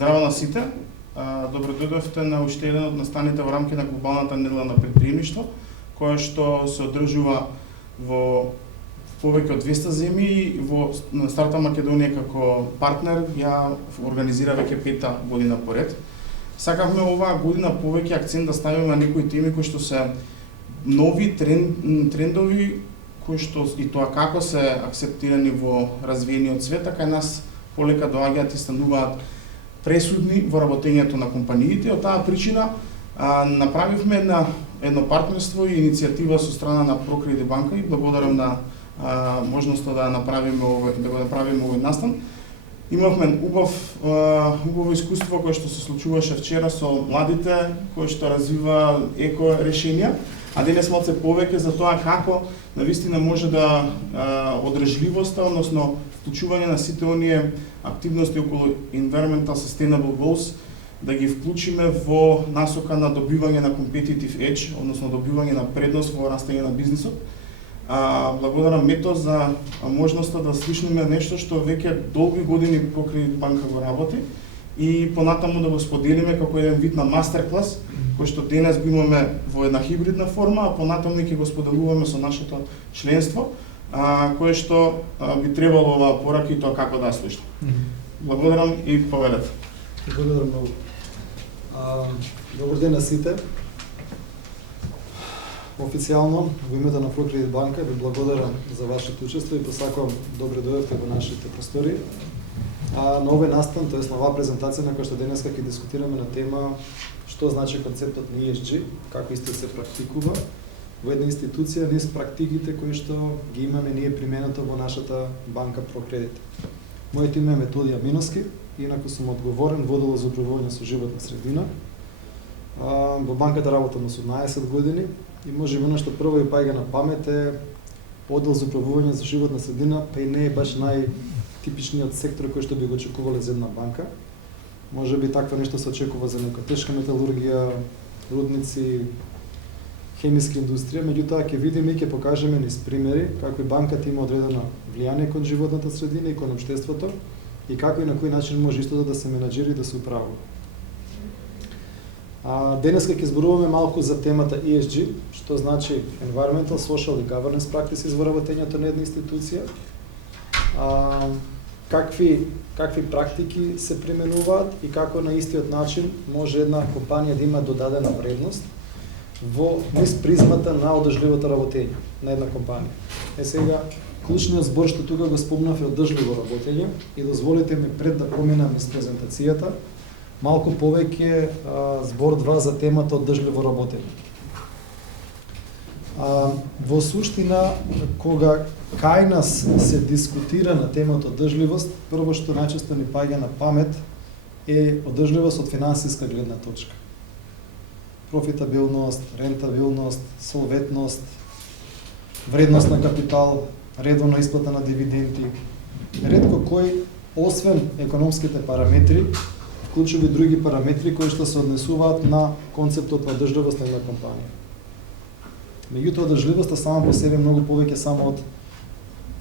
Здраво на сите, добро дојдовте на уште еден од настаните во рамки на глобалната недела на предприемништво, која што се одржува во повеќе од 200 земји и во Стартап Македонија како партнер ја организира веќе 5-та година поред. Сакавме оваа година повеќе акцент да ставиме на некои теми кои што се нови трендови, кои што и тоа како се акцептирани во развиениот свет, така и нас полека доаѓаат и стануваат пресудни во работењето на компаниите. Од таа причина направивме едно партнерство и иницијатива со страна на ProCredit банка и благодарам на можноста да го направиме овој настан. Имавме убаво искуство кое што се случуваше вчера со младите кои што развива еко решенија, а денес малце повеќе за тоа како навистина може да одржливоста, односно вклучување на сите оние активности околу Environmental Sustainable Goals да ги вклучиме во насока на добивање на competitive edge, односно добивање на предност во растење на бизнисот. Благодарам Мето за можноста да слушнеме нешто што веќе долги години ProCredit банка го работи и понатаму да го споделиме како еден вид на мастер-клас кој што денес го имаме во една хибридна форма, а понатаму ќе го споделуваме со нашето членство, кое што би требало оваа порака и тоа како да слушне. Благодарам и повелете. Благодарам многу. Добар ден на сите. Официјално во името на ProCredit банка ви благодарам за вашето учество и посакувам добре дојдовте во нашите простори. На овој настан, тоест на оваа презентација на која што денеска ќе дискутираме на тема што значи концептот на ESG, како исто се практикува во една институција низ практиките кои што ги имаме ние применето во нашата банка ProCredit. Моето име е Методија Миноски, инаку сум одговорен во оддел за управување со животна средина. Во банката работам 18 години и може би она што прво ја паѓа на памет е оддел за управување за животна средина, па и не е баш најтипичниот сектор кој што би го очекувале за една банка. Може би такво нешто се очекува за нека тешка металургија, рудници, хемиска индустрија, меѓутоа ќе видиме и ќе покажеме низ примери како и банката има одредено влијание кон животната средина и кон општеството и како и на кој начин може истото да се менаџира и да се управува. Денеска ќе зборуваме малку за темата ESG, што значи Environmental, Social и Governance Practices во работењето на една институција. Какви практики се применуваат и како на истиот начин може една компанија да има додадена вредност во низ призмата на одржливото работење на една компанија. Сега, клучниот збор што тука го спомнав е одржливо работење и дозволите ми пред да поминам низ презентацијата, малку повеќе збор 2 за темата одржливо работење. Во суштина, кога кај нас се дискутира на темата одржливост, прво што најчесто ни паѓа на памет е одржливост од финансиска гледна точка. Профитабилност, рентабилност, солвентност, вредност на капитал, редовна исплата на дивиденти. Ретко кој, освен економските параметри, вклучува и други параметри кои што се однесуваат на концептот на одржливост на една компанија. Меѓутоа, одржливоста сама по себе многу повеќе само од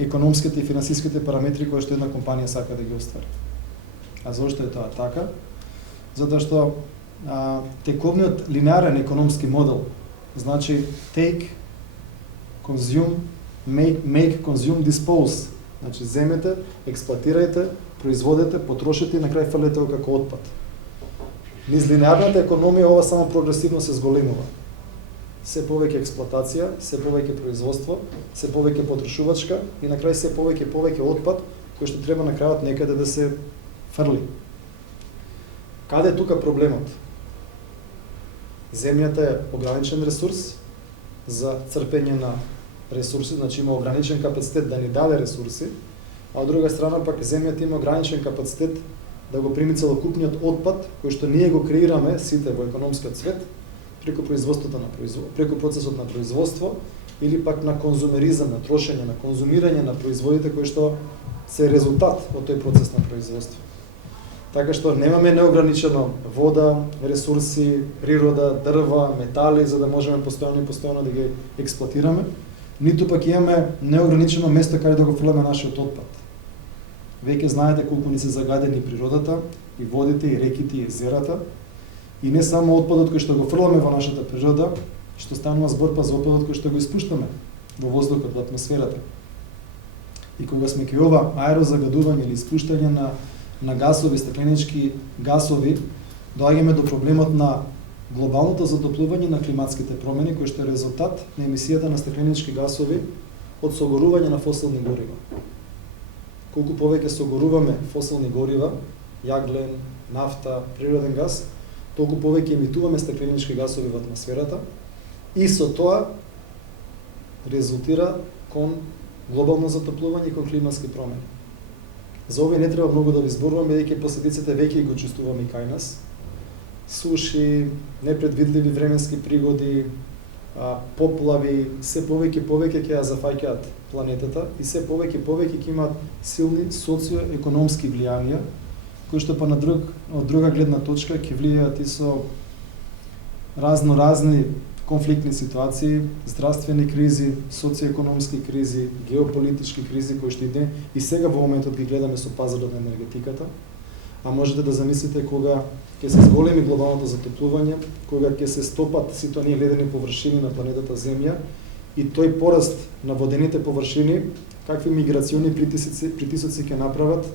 економските и финансиските параметри кои што една компанија сака да ги оствари. А зошто е тоа така? Затоа што тековниот линеарен економски модел, значи take, consume, make, consume, dispose. Значи земете, експлоатирајте, производете, потрошите и на крај фрлете го како отпад. Низ линеарната економија ова само прогресивно се зголемува. Се повеќе експлоатација, се повеќе производство, се повеќе потрошувачка и на крај се повеќе отпад кој што треба на крајот некаде да се фрли. Каде е тука проблемот? Земјата е ограничен ресурс за црпење на ресурси, значи има ограничен капацитет да ни даде ресурси, а од друга страна пак земјата има ограничен капацитет да го прими целокупниот отпад кој што ние го креираме сите во економскиот свет преку преку процесот на производство или пак на конзумеризам, на трошење, на конзумирање на производите кои што се резултат од тој процес на производство. Така што немаме неограничено вода, ресурси, природа, дрва, метали за да можеме постојано да ги експлоатираме, ниту пак имаме неограничено место каде да го фрламе нашиот отпад. Веќе знаете колку ни се загадени природата, и водите, и реките, и езерата, и не само отпадот кој што го фрламе во нашата природа, што станува збор па за отпадот кој што го испуштаме во воздухот, во атмосферата. И кога сме кај ова аерозагадување или испуштање на гасови, стекленички гасови, доаѓаме до проблемот на глобалното затоплување на климатските промени, кој што е резултат на емисијата на стекленички гасови од согорување на фосилни горива. Колку повеќе согоруваме фосилни горива, јаглен, нафта, природен газ, толку повеќе емитуваме стекленички гасови во атмосферата и со тоа резултира кон глобално затоплување и кон климатски промени. За овие не треба многу да ви зборувам, бидејќи последиците веќе го чувствуваме кај нас. Суши, непредвидливи временски пригоди, поплави, се повеќе ќе ја зафаќаат планетата и се повеќе ќе имаат силни социоекономски влијанија, кои што па од друга гледна точка ќе влијаат и со разни конфликтни ситуации, здравствени кризи, социоекономски кризи, геополитички кризи кои што и сега во моментот ги гледаме со пазарот на енергетиката. А можете да замислите кога ќе се зголеми глобалното затоплување, кога ќе се стопат сите оние ледени површини на планетата Земја и тој пораст на водените површини, какви миграциони притисоци ќе направат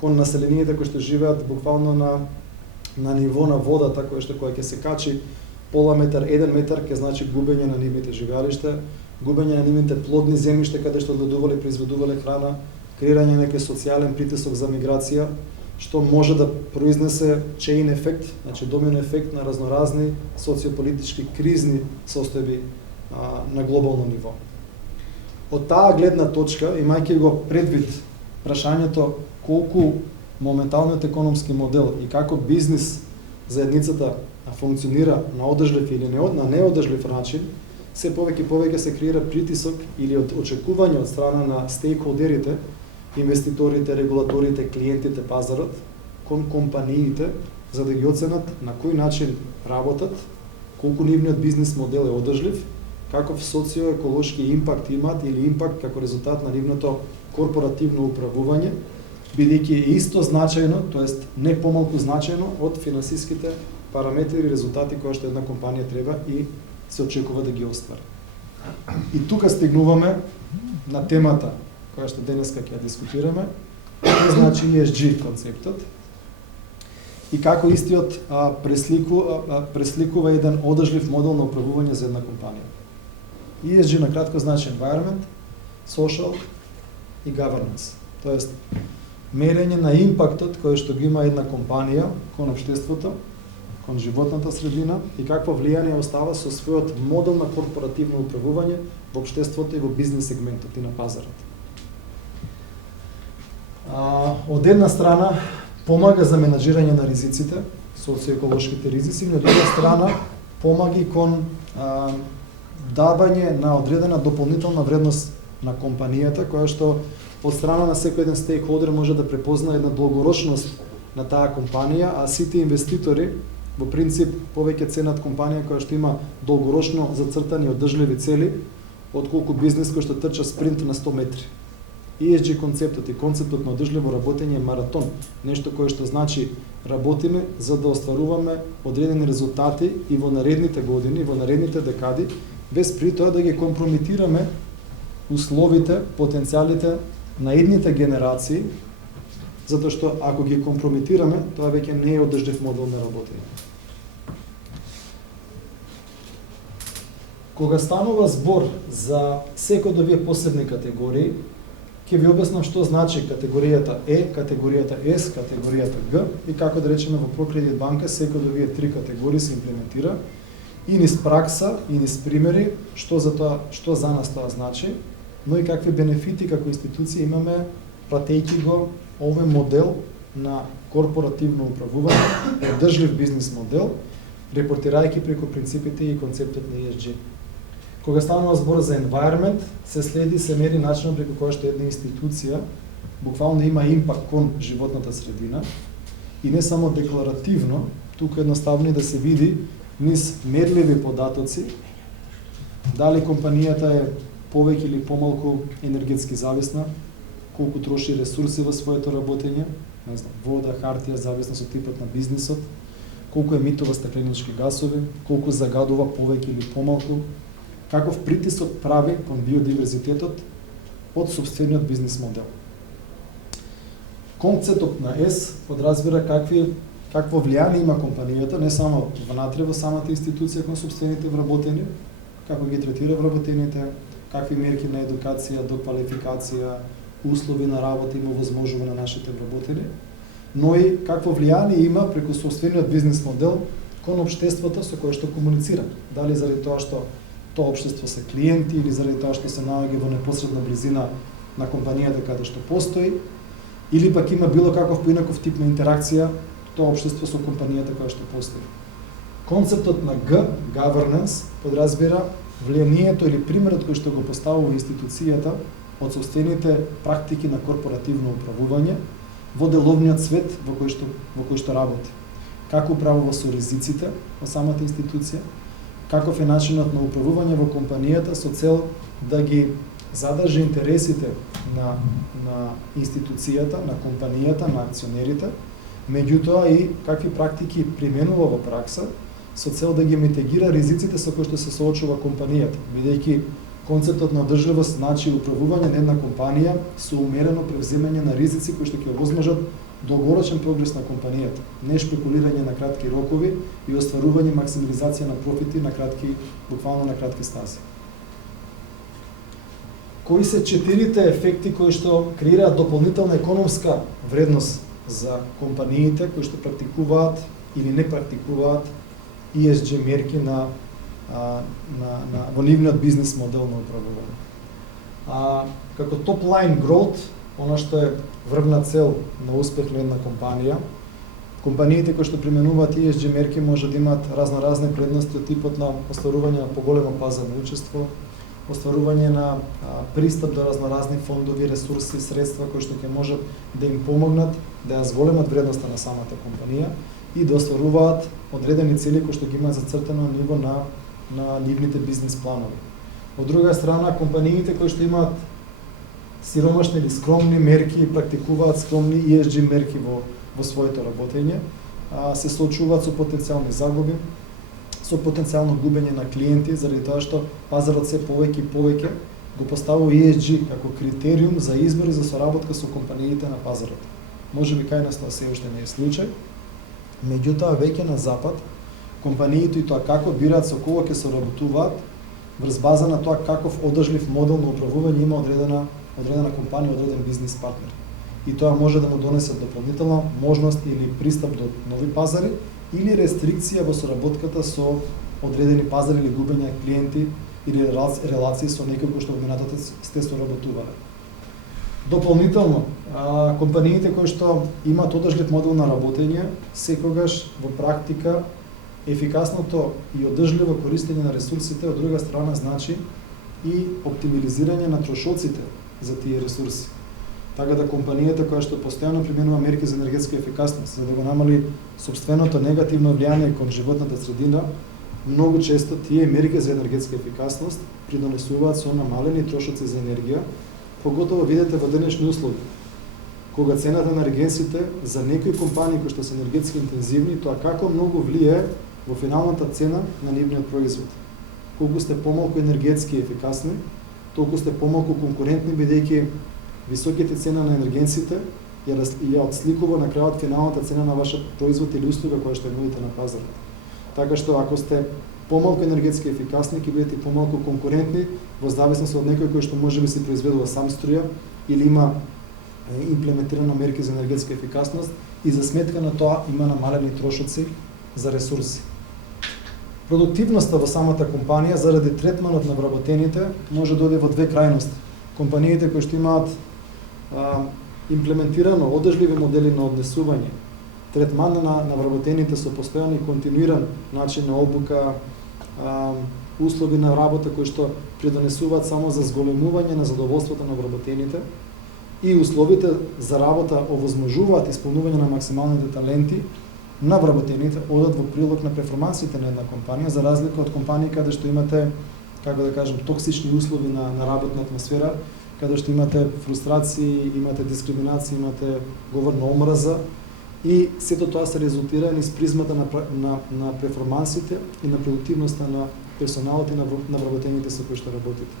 кон населението кои што живеат буквално на ниво на водата, која ќе се качи пола метар, 1 метар, ќе значи губење на нивните живеалишта, губење на нивните плодни земјишта каде што одгледувале, произведувале храна, креирање некој социјален притисок за миграција, што може да произнесе чейн ефект, значи домино ефект на разноразни социополитички кризни состојби на глобално ниво. Од таа гледна точка, имајќи го предвид прашањето колку моменталниот економски модел и како бизнис заедницата функционира на одржлив или на неодржлив начин, се повеќе се креира притисок или очекување од страна на стейкхолдерите, инвеститорите, регулаторите, клиентите, пазарот, кон компаниите, за да ги оценат на кој начин работат, колку нивниот бизнис модел е одржлив, каков социоеколошки импакт имаат или импакт како резултат на нивното корпоративно управување, бидејќи е исто значајно, тоест не помалку значајно од финансиските параметри и резултати кои што една компанија треба и се очекува да ги оствари. И тука стигнуваме на темата која што денеска ќе ја дискутираме, значи ESG концептот и како истиот пресликува еден одржлив модел на управување за една компанија. ESG на кратко значи environment, social и governance, тоест мерење на импактот кој што го има една компанија кон општеството, кон животната средина и какво влијание остава со својот модел на корпоративно управување во општеството и во бизнес сегментот и на пазарот. Од една страна помага за менаџирање на ризиците, социоеколошките ризици, но од друга страна помага и кон давање на одредена дополнителна вредност на компанијата, која што од страна на секој еден стейкхолдер може да препозна една долгорочност на таа компанија, а сите инвеститори во принцип повеќе ценат компанија која што има долгорочно зацртани одржливи цели, отколку бизнес кој што трча спринт на 100 метри. ESG концептот и концептот на одржливо работење е маратон, нешто кое што значи работиме за да остваруваме одредени резултати и во наредните години, во наредните декади, без при тоа да ги компрометираме условите, потенцијалите на едните генерации, затоа што ако ги компрометираме, тоа веќе не е одржлив модел на работење. Кога станува збор за секој од овие посебни категории, ќе ви објаснам што значи категоријата Е, категоријата С, категоријата Г и како да речеме во ProCredit банка секој од овие три категории се имплементира и низ пракса и низ примери што за нас тоа значи, но и какви бенефити како институција имаме пратејќи го овој модел на корпоративно управување, одржлив бизнес модел, репортирајќи преку принципите и концептот на ESG. Кога станува збор за environment, се мери начинот преку кој што една институција буквално има импакт кон животната средина и не само декларативно, туку едноставно да се види низ мерливи податоци дали компанијата е повеќе или помалку енергетски зависна, колку троши ресурси во своето работење, не знам, вода, хартија, зависност од типот на бизнисот, колку емитува стакленички гасови, колку загадува повеќе или помалку, каков притисок прави кон биодиверзитетот од собствениот бизнис модел. Концептот на ЕС подразбира какво влијание има компанијата, не само внатре во самата институција кон собствените вработени, како ги третира вработените, какви мерки на едукација, доквалификација, услови на работа има возможува на нашите вработени, но и какво влијание има преку собствениот бизнис модел кон општеството со кое што комуницира. Дали заради тоа што тоа општество се клиенти или заради тоа што се наоѓа во непосредна близина на компанијата каде што постои, или пак има било каков поинаков тип на интеракција тоа општество со компанијата која што постои. Концептот на Г, governance, подразбира влијанието или примерот кој што го поставува институцијата од собствените практики на корпоративно управување во деловниот свет во кој што работи. Како управува со ризиците во самата институција, каков е начинот на управување во компанијата со цел да ги задржи интересите на институцијата, на компанијата, на акционерите, меѓутоа и какви практики применува во пракса со цел да ги митигира ризиците со кои што се соочува компанијата, бидејќи концептот на одржливост значи управување на една компанија со умерено превземање на ризици кои што ќе овозможат долгорочен прогрес на компанијата, не шпекулирање на кратки рокови и остварување максимализација на профити на кратки, буквално на кратки стази. Кои се 4 ефекти кои што креираат дополнителна економска вредност за компаниите кои што практикуваат или не практикуваат ESG мерки во нивниот бизнис модел на управување. Како топ лайн growth, она што е врвна цел на успех на една компанија, компаниите кои што применуваат ESG мерки може да имаат разноразни предности од типот на остварување на поголемо пазарно учество, остварување на пристап до разноразни фондови, ресурси, средства кои што ќе можат да им помогнат да ја зголемат вредноста на самата компанија и да остваруваат одредени цели кои што ги имаат зацртано на ниво на нивните бизнис планови. Од друга страна, компаниите кои што имаат сиромашни или скромни мерки и практикуваат скромни ESG мерки во своето работење, се соочуваат со потенцијални загуби, со потенцијално губење на клиенти, заради тоа што пазарот се повеќе и повеќе го поставува ESG како критериум за избор и за соработка со компаниите на пазарот. Може би кај нас тоа се уште не е случај, меѓутоа веќе на запад компаниите и тоа како бираат со кого ќе соработуваат врз база на тоа каков одржлив модел на управување има одредена компанија, одреден бизнис партнер. И тоа може да му донесе дополнителна можност или пристап до нови пазари или рестрикција во соработката со одредени пазари или губење клиенти или релации со некој кој што во минатото сте соработувале. Дополнително, компаниите кои што имаат одржлив модел на работење, секогаш во практика ефикасното и одржливо користење на ресурсите од друга страна значи и оптимизирање на трошоците за тие ресурси. Така да компанијата која што постојано применува мерки за енергетска ефикасност, за да го намали собственото негативно влијание кон животната средина, многу често тие мерки за енергетска ефикасност придонесуваат со намалени трошоци за енергија, поготово видите во денешни услови, кога цената на енергенсите за некои компании кои што се енергетски интензивни, тоа како многу влијае во финалната цена на нивниот производ. Колку сте помалку енергетски ефикасни, толку сте помалку конкурентни, бидејќи високите цена на енергенсите ја отсликува на крајот финалната цена на вашиот производ или услуга која што ја нудите на пазарот. Така што ако сте помалку енергетски ефикасни, ќе бидете помалку конкурентни во зависност од некој кој што можеби се произведува сам струја или има имплементирано мерки за енергетска ефикасност и за сметка на тоа има намалени трошоци за ресурси. Продуктивноста во самата компанија заради третманот на вработените може да оде во две крајности. Компаниите кои што имаат имплементирано одржливи модели на однесување, третман на вработените со постојан и континуиран начин на обука, услови на работа кои што придонесуваат само за зголемување на задоволството на вработените и условите за работа овозможуваат исполнување на максималните таленти на вработените одат во прилог на перформансите на една компанија, за разлика од компании каде што имате, како да кажем, токсични услови на работна атмосфера каде што имате фрустрации, имате дискриминација, имате говор на омраза и сето тоа се резултира низ призмата на перформансите и на продуктивноста на персоналот и на вработените со кои што работите.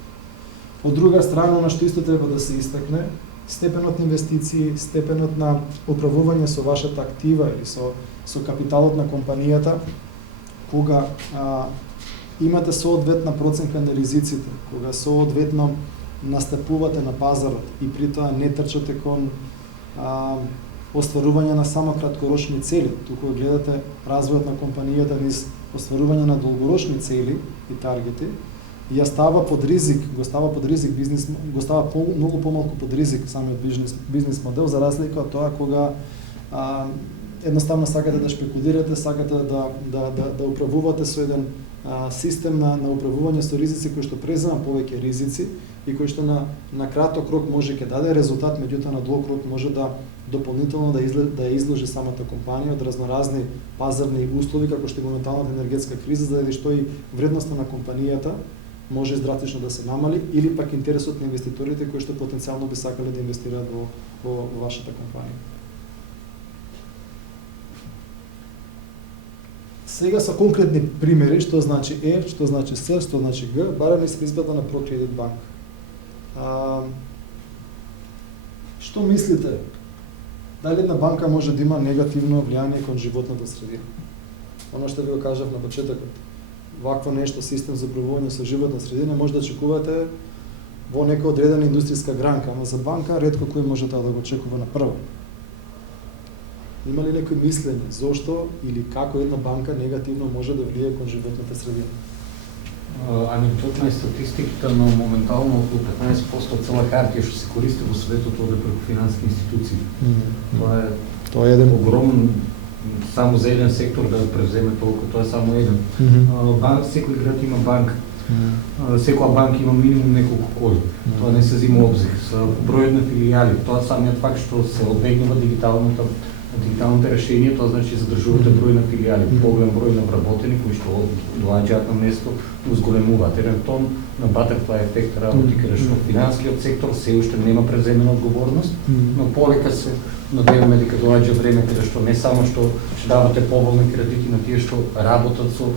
Од друга страна, на што исто треба да се истакне, степенот на инвестиции, степенот на управување со вашата актива или со капиталот на компанијата, кога имате соодветна проценка на ризиците, кога соодветно настапувате на пазарот и при тоа не трчате кон остварување на само краткорочни цели, туку гледате развојот на компанијата низ остварување на долгорочни цели и таргети, ја става под ризик, го става бизнес, го става многу помалку под ризик самиот бизнес модел, за разлика од тоа кога едноставно сакате да шпекулирате, сакате да управувате со еден систем на управување со ризици кој што презема повеќе ризици и кој што на краток рок може ќе даде резултат, меѓутоа на долг рок може да дополнително да ја изложи самата компанија од разноразни пазарни услови како што е моменталната енергетска криза, заради што и вредноста на компанијата може драстично да се намали или пак интересот на инвеститорите кои што потенцијално би сакале да инвестираат во вашата компанија. Сега со конкретни примери, што значи F, што значи С, што значи Г, барем низ призмата на ProCredit Bank. Што мислите? Дали една банка може да има негативно влијание кон животната средина? Оно што ви го кажав на почетокот. Вакво нешто, систем за управување со животна средина, може да очекувате во некоја одредена индустријска гранка, ама за банка ретко кој може да го очекува на прво. Има ли некој мислење зошто или како една банка негативно може да влијае кон животната средина? Анекдотна е статистиката, но моментално околу 15% од цела хартија што се користи во светот оде преку финансски институции. Тоа е еден огромен, само за еден сектор да превземе толку, тоа е само еден. Секој град има банка. Секоја банка има минимум неколку коли. Тоа не се зима обзир. Со бројот на филијали, тоа самиот факт што се одбегнува дигиталните решенија, тоа значи задржувате број на филијали, поголем број на вработени кои што доаѓаат на место, узголемуваат. Еден тон на butterfly ефект работи каде што финанскиот сектор се уште нема преземена одговорност, но полека се надеваме дека доаѓа време каде што не само што ќе давате поволни кредити на тие што работат со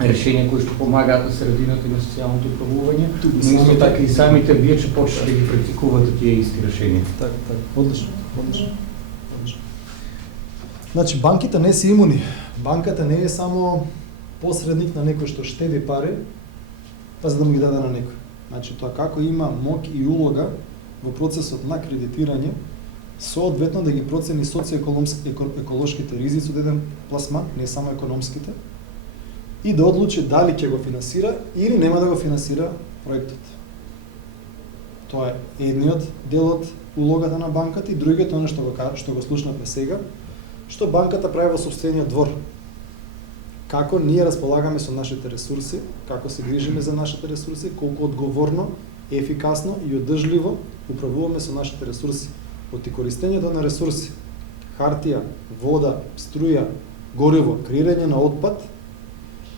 решенија кои што помагаат на средината и на социјалното управување, но исто така и самите вие ќе почнете да ги практикувате тие исти решенија. Така, одлично. Значи, банките не се имуни. Банката не е само посредник на некој што штеди пари, па за да му ги даде на некој. Значи, тоа како има моќ и улога во процесот на кредитирање, соодветно да ги процени социјеколошките ризици од еден пласман, не само економските, и да одлучи дали ќе го финансира или нема да го финансира проектот. Тоа е едниот дел од улогата на банката и другиот оно што го слушнавме сега, што банката прави во сопствениот двор. Како ние располагаме со нашите ресурси, како се грижиме за нашите ресурси, колку одговорно, ефикасно и одржливо управуваме со нашите ресурси. Од користењето на ресурси, хартија, вода, струја, гориво, креирање на отпад,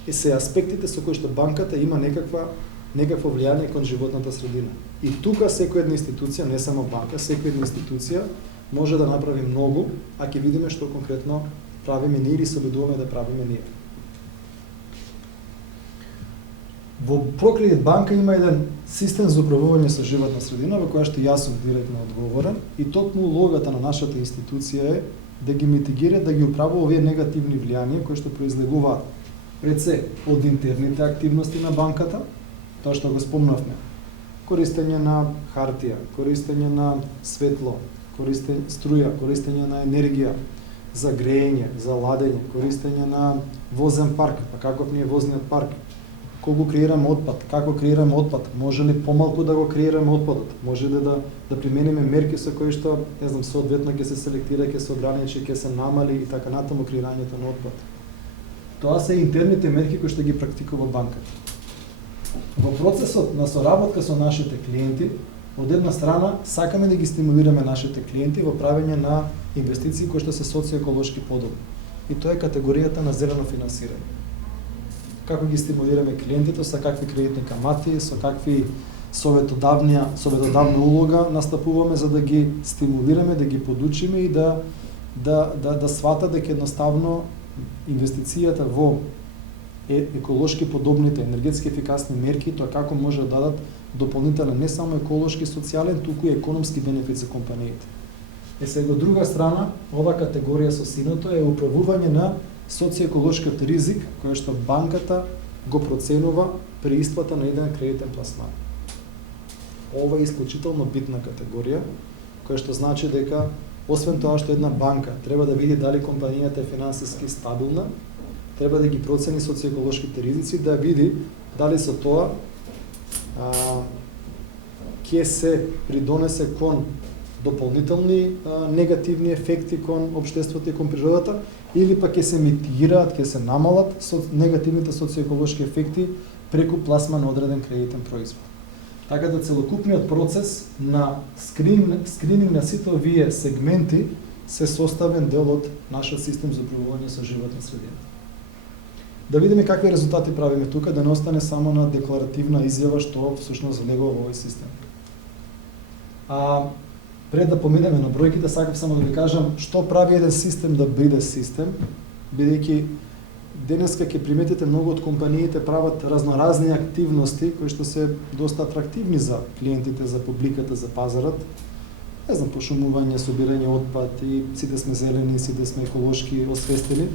и се аспектите со кои што банката има некакво влијание кон животната средина. И тука секоја една институција, не само банка, секоја една институција може да направи многу, а ќе видиме што конкретно правиме ние или се обидуваме да правиме ние. Во ProCredit банка има еден систем за управување со животна средина во која што јас сум директно одговорен и токму улогата на нашата институција е да ги митигира, да ги управува овие негативни влијанија кои што произлегуваат пред се од интерните активности на банката, тоа што го спомнавме, користење на хартија, користење на светло, струја, користење на енергија за греење, за ладење, користење на возен парк, па каков ни е возниот парк, колку креираме отпад, како креираме отпад, може ли помалку да го креираме отпадот, може ли да примениме мерки со кои што, не знам, соодветно ќе се селектира, ќе се ограничи, ќе се намали и така натаму креирањето на отпад. Тоа се интерните мерки кои што ги практикува банката. Во процесот на соработка со нашите клиенти, од една страна сакаме да ги стимулираме нашите клиенти во правење на инвестиции кои што се социјеколошки подобни. И тоа е категоријата на зелено финансирање. Како ги стимулираме клиентите, со какви кредитни камати, со какви советодавна улога настапуваме за да ги стимулираме, да ги подучиме и да сватат дека едноставно инвестицијата во еколошки подобните, енергетски ефикасни мерки, тоа како може да дадат дополнителен не само еколошки, социјален, туку и економски бенефит за компаниите. Сега, од друга страна, ова категорија со синото е управување на социјеколошкиот ризик, кој што банката го проценува при исплата на еден кредитен пласман. Ова е исклучително битна категорија, која што значи дека, освен тоа што една банка треба да види дали компанијата е финансиски стабилна, треба да ги процени социјеколошките ризици, да види дали со тоа ќе се придонесе кон дополнителни негативни ефекти кон општеството и кон природата, или пак ќе се митигираат, ќе се намалат негативните социјеколошки ефекти преку пласма на одреден кредитен производ. Така да целокупниот процес на скрининг на сите овие сегменти се составен дел од нашиот систем за управување со животна средина. Да видиме какви резултати правиме тука, да не остане само на декларативна изјава што всушност залегува во овој систем. Пред да поминеме на бројките, сакав само да ви кажам што прави еден систем да биде систем, бидејќи денеска ќе приметите многу од компаниите прават разноразни активности кои што се доста атрактивни за клиентите, за публиката, за пазарот. Не знам, пошумување, собирање отпад и сите сме зелени, сите сме еколошки освестени.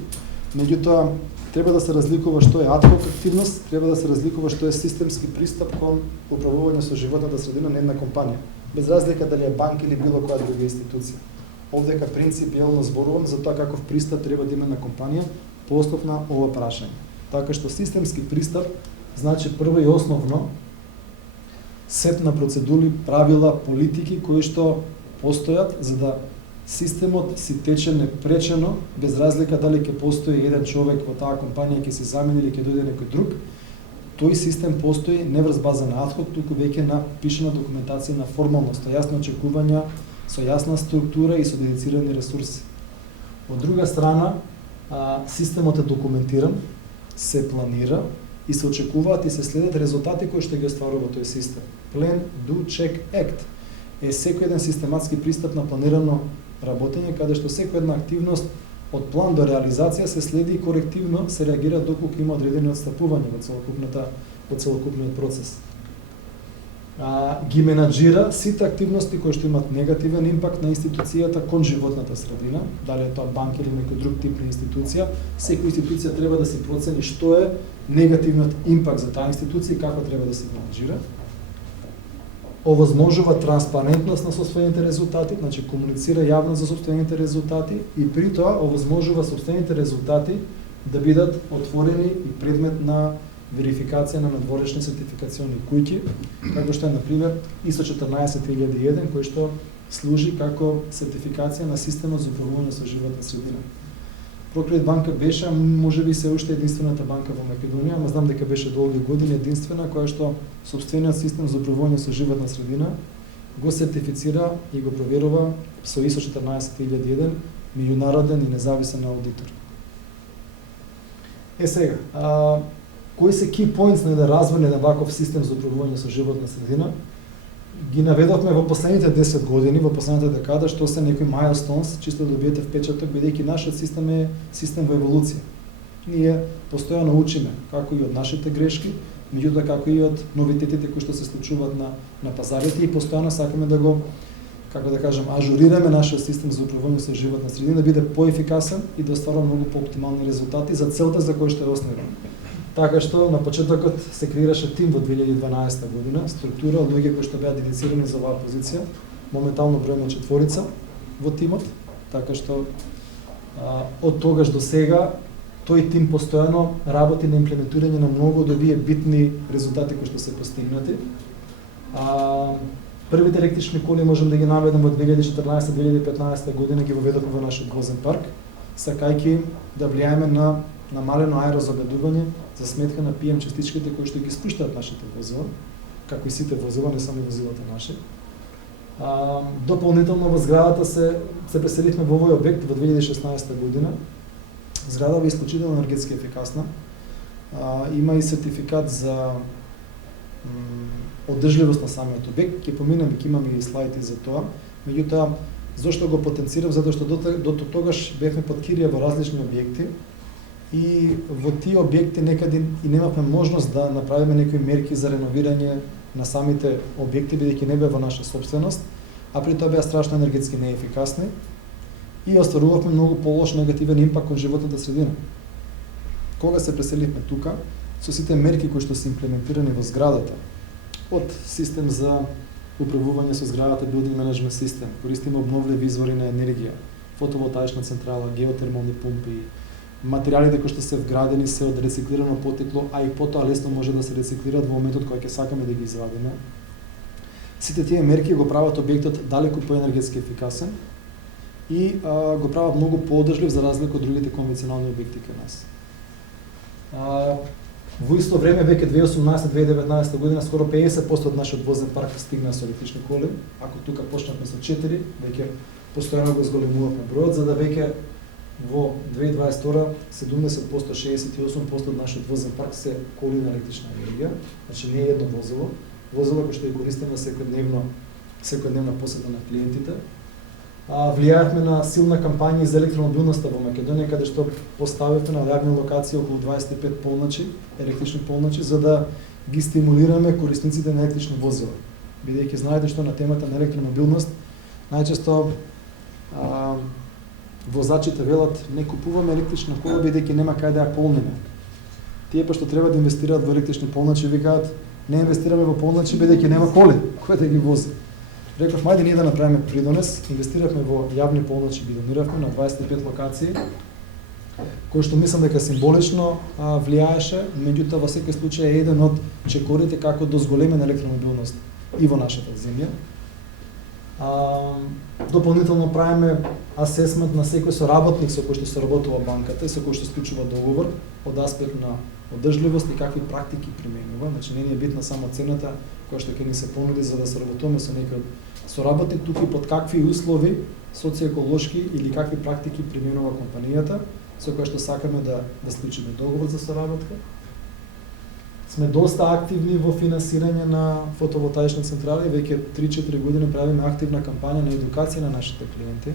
Меѓутоа, треба да се разликува што е адхок активност, треба да се разликува што е системски пристап кон управување со животната средина на една компанија, без разлика дали е банка или било која друга институција. Овдека принципиелно зборувам за тоа каков пристап треба да има на компанија по основ на ова прашање. Така што системски пристап значи прво и основно сет на процедури, правила, политики кои што постојат за да системот си тече непречено, без разлика дали ќе постои еден човек во таа компанија, ќе се замени или ќе дојде некој друг. Тој систем постои не врз база на адхок, туку веќе на пишена документација, на формалност, со јасни очекувања, со јасна структура и со дедицирани ресурси. Од друга страна, системот е документиран, се планира и се очекуваат и се следат резултати кои што ги остварува тој систем. Plan, do, check, act е секој еден систематски пристап на планирано работење, каде што секоја една активност од план до реализација се следи и корективно се реагира доколку има одредени отстапувања во целокупниот процес. Ги менаџира сите активности кои што имат негативен импакт на институцијата кон животната средина, дали е тоа банка или некој друг тип на институција. Секоја институција треба да се процени што е негативниот импакт за таа институција и како треба да се менаџира. Овозможува транспарентност на сопствените резултати, значи комуницира јавно за сопствените резултати и при тоа овозможува сопствените резултати да бидат отворени и предмет на верификација на надворешни сертификациони куќи, како што е, например, ISO 14001, кој што служи како сертификација на системот за управување со животна средина. Прокредит банка беше, можеби се уште единствената банка во Македонија, ама знам дека беше долги години единствена, која што сопствениот систем за управување со животна средина го сертифицира и го проверува со ISO 14001 меѓународен и независен аудитор. Сега, кои се key points на да развој на ваков систем за управување со животна средина? Ги наведовме во последните 10 години, во последната декада, што се некои milestones, чисто да добиете впечаток, бидејќи нашиот систем е систем во еволуција. Ние постојано учиме, како и од нашите грешки, меѓутоа како и од новитетите кои што се случуваат на пазарите и постојано сакаме да го, како да кажем, ажурираме нашиот систем за управување со животна средина, да биде поефикасен и да остварува многу пооптимални резултати за целта за која што е основен. Така што на почетокот се креираше тим во 2012 година, структура од луѓе кои што беа дедицирани за оваа позиција. Моментално бројме 4 во тимот, така што од тогаш до сега тој тим постојано работи на имплементирање на многу од овие битни резултати кои што се постигнати. Првите електрични коли можам да ги наведам во 2014-2015 година ги воведовме во нашиот возен парк, сакајќи да влијаеме на намалено аерозагадување за сметка на PM частичките кои што ги спуштаат нашите возила, како и сите возила, не само возилата наши. Дополнително во зградата се преселивме во овој објект во 2016 година. Зградава е исклучително енергетски ефикасна. Има и сертификат за одржливост на самиот објект. Ќе поминеме, ќе имаме и слайди за тоа. Меѓутоа, зошто го потенцирам? Затоа што до тогаш бевме под кирија во различни објекти и во тие објекти некаде и немавме можност да направиме некои мерки за реновирање на самите објекти, бидејќи не беа во наша собственост, а при тоа беа страшно енергетски неефикасни и остварувавме многу полош негативен импакт кон животната средина. Кога се преселивме тука, со сите мерки кои што се имплементирани во зградата, од систем за управување со зградата, building management систем, користиме обновливи извори на енергија, фотоволтаична централа, геотермални пумпи, материјалите кои што се вградени се од рециклирано потекло, а и потоа лесно може да се рециклираат во моментот кога ќе сакаме да ги извадиме. Сите тие мерки го прават објектот далеку поенергетски ефикасен и го прават многу поодржлив за разлика од другите конвенционални објекти кај нас. Во исто време, веќе 2018-2019 година, скоро 50% од нашиот возен парк стигна со електрични коли. Ако тука почнавме со 4, веќе постојано го зголемувавме бројот, за да веќе во 2022 70%, 68% од нашиот возен парк се коли на електрична енергија, значи не е едно возило, кој што ја користиме секојдневна посета на клиентите. Влијаевме на силна кампања за електромобилноста во Македонија, каде што поставивме на јавни локации околу 25 полночи, електрични полночи, за да ги стимулираме корисниците на електрични возила. Бидејќи знаете што на темата на електромобилност, најчесто возачите велат не купуваме електрична кола бидејќи нема кај да ја полниме. Тие пошто треба да инвестираат во електрични полночи, викаат не инвестираме во полночи бидејќи нема коли кои да ги вози. Реков, мајде ние да направиме придонес, инвестиравме во јавни полночи, ги дониравме на 25 локации, кој што мислам дека символично влијаеше, меѓутоа во секој случај е еден од чекорите како до зголемена електромобилност и во нашата земја. Дополнително правиме асесмент на секој соработник со кој што се работува банката и со кој што склучува договор од аспект на одржливост и какви практики применува. Значи не ни е битна само цената која што ќе ни се понуди за да соработуваме со некој соработник, туку и под какви услови социјеколошки или какви практики применува компанијата со која што сакаме да склучиме договор за соработка. Сме доста активни во финансирање на фотоволтаични централи, веќе 3-4 години правиме активна кампања на едукација на нашите клиенти,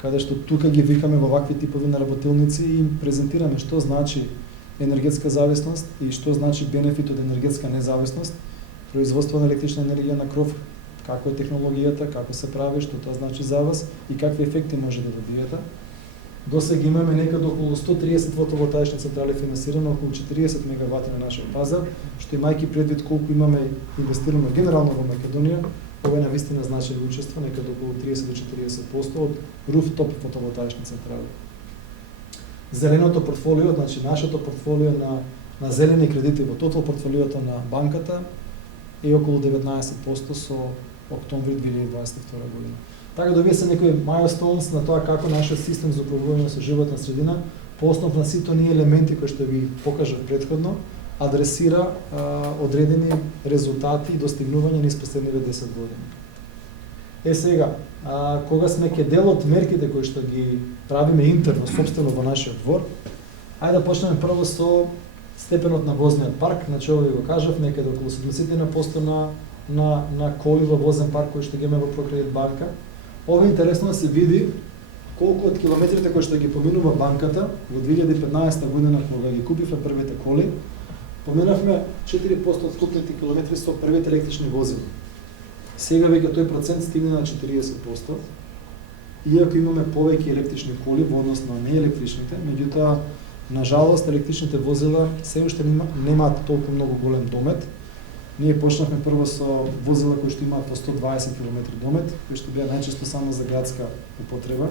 каде што тука ги викаме во вакви типови на работилници и им презентираме што значи енергетска зависност и што значи бенефит од енергетска независност, производство на електрична енергија на кров, како е технологијата, како се прави, што тоа значи за вас и какви ефекти може да добиете. До сега имаме некаде околу 130 фотоволтаични централи финансирано, околу 40 мегавати на нашиот пазар, што имајќи предвид колку имаме инвестирано генерално во Македонија, ова е навистина значајно учество, некаде околу 30 до 40% од руфтоп фотоволтаични централи. Зеленото портфолио, значи нашето портфолио на зелени кредити во тотал портфолиото на банката е околу 19% со октомври 2022 година. Така да овие се некои milestones на тоа како нашиот систем за управување со животна средина, по основ на сите оние елементи кои што ви покажав претходно, адресира одредени резултати и достигнувања низ последниве 10 години. Сега, кога сме ке дел од мерките кои што ги правиме интерно, собствено во нашиот двор, ајде да почнеме прво со степенот на возниот парк, значи ова ви го кажав, некаде околу 70% на коли во возен парк кои што ги имаме во Прокредит банка. Ова е интересно да се види колку од километрите кои што ги поминува банката во 2015 година кога ги купивме првите коли, поминавме 4% од скупните километри со првите електрични возила. Сега веќе тој процент стигна на 40%, иако имаме повеќе електрични коли во однос на неелектричните, меѓутоа, на жалост, електричните возила се уште немаат толку многу голем домет. Ние почнавме прво со возила кои што имаат по 120 км домет, кои што беа најчесто само за градска употреба.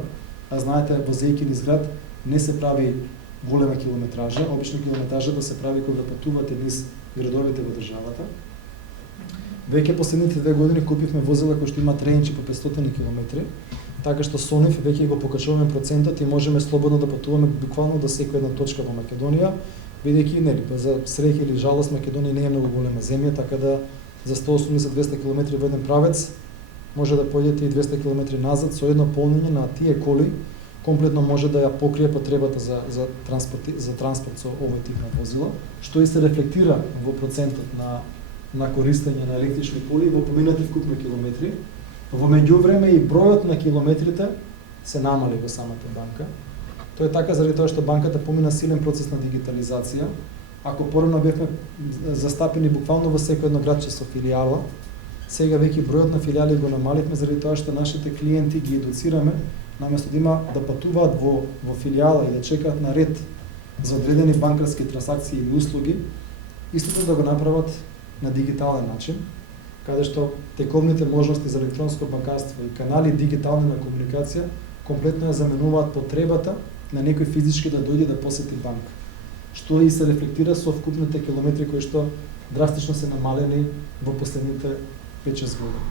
А знаете, возејќи низ град не се прави голема километража, обично километражата се прави кога патувате низ градовите во државата. Веќе последните 2 години купивме возила кои што имаат ренџ по 500 км, така што со нив веќе го покачуваме процентот и можеме слободно да патуваме буквално до секоја една точка во Македонија, бидејќи нели, за среќа или жалост Македонија не е многу голема земја, така да за 180-200 км во еден правец може да појдете и 200 км назад со едно полнење на тие коли, комплетно може да ја покрие потребата за транспорт со овој тип на возила, што и се рефлектира во процентот на користење на електрични коли во поминати вкупни километри. Во меѓувреме и бројот на километрите се намали во самата банка. Тоа е така заради тоа што банката помина силен процес на дигитализација. Ако порано бевме застапени буквално во секој едно градче со филијала, сега веќе бројот на филијали го намаливме заради тоа што нашите клиенти ги едуцираме, наместо да има да патуваат во филијала и да чекаат на ред за одредени банкарски трансакции или услуги, истото да го направат на дигитален начин, каде што тековните можности за електронско банкарство и канали дигитални на комуникација комплетно ја заменуваат потребата на некој физички да дојде да посети банка, што и се рефлектира со вкупните километри кои што драстично се намалени во последните 5-6 години.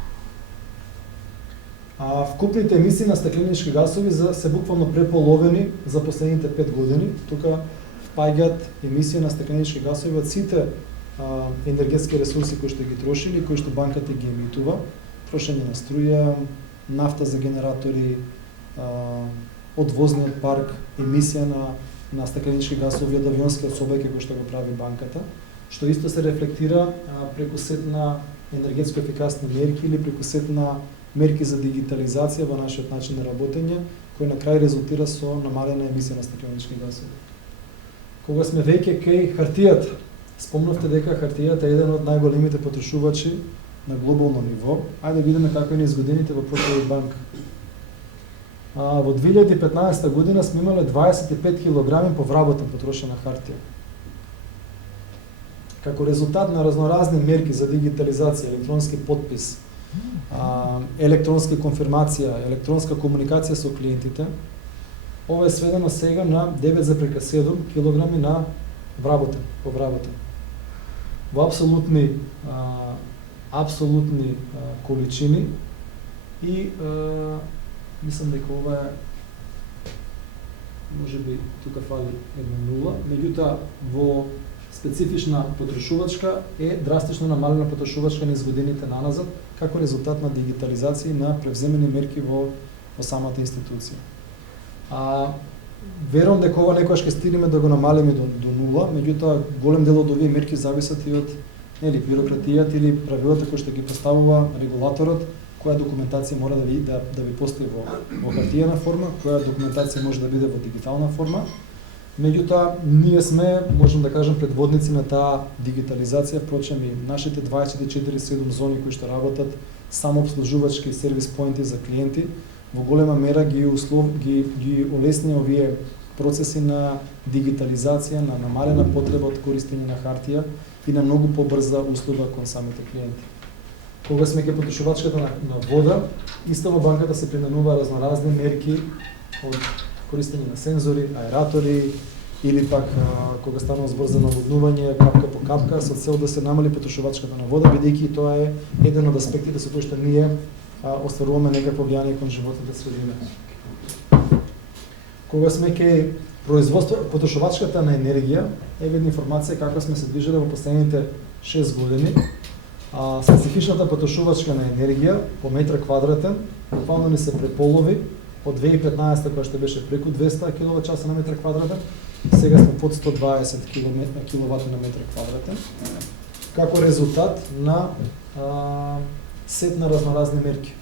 А вкупните емисии на стакленички гасови се буквално преполовени за последните 5 години. Тука впаѓаат емисии на стакленички гасови од сите енергетски ресурси кои што ги трошили, кои што банката ги емитува, трошење на струја, нафта за генератори, од возниот парк, емисија на стакленички гасови од авионскиот сообраќај кој што го прави банката, што исто се рефлектира преку сет на енергетско ефикасни мерки или преку сет на мерки за дигитализација во нашиот начин на работење, кој на крај резултира со намалена емисија на стакленички гасови. Кога сме веќе кај хартијата, спомнавте дека хартијата е еден од најголемите потрошувачи на глобално ниво. Ајде да видиме како е низ годините во Португал банка. Во 2015 година сме имале 25 килограми повработен потрошена хартија. Како резултат на разноразни мерки за дигитализација, електронски подпис, електронска конфирмација, електронска комуникација со клиентите, ова е сведено сега на 9,7 килограми на повработен. Во апсолутни количини и мислам дека ова е можеби тука фали една нула, меѓутоа во специфична потрошувачка е драстично намалена потрошувачка низ годините наназад, како резултат на дигитализација и на превземени мерки во самата институција. Верувам дека ова некогаш ќе стигнеме да го намалиме до нула, меѓутоа голем дел од овие мерки зависат и од бирократијата или правилата кои што ги поставува регулаторот, која документација мора да ви постои во хартиена форма, која документација може да биде во дигитална форма. Меѓутоа, ние сме, можем да кажем, предводници на таа дигитализација, впрочем и нашите 24/7 зони кои што работат самообслужувачки сервис поинти за клиенти, во голема мера ги олесни овие процеси на дигитализација, на намалена потреба од користење на хартија и на многу побрза услуга кон самите клиенти. Кога сме кај потрошувачката на вода, исто во банката се применува разноразни мерки од користење на сензори, аератори или пак кога станува збор за наводнување капка по капка со цел да се намали потрошувачката на вода, бидејќи тоа е еден од аспектите со кои што ние остваруваме некакво влијание кон животната средина. Кога сме кај производство потрошувачката на енергија, еве една информација како сме се движеле во последните 6 години. Специфичната потрошувачка на енергија по метар квадратен буквално ни се преполови од 2015 која што беше преку 200 киловат-часа на метар квадратен, сега сме под 120 киловати на метар квадратен, како резултат на сет на разноразни мерки.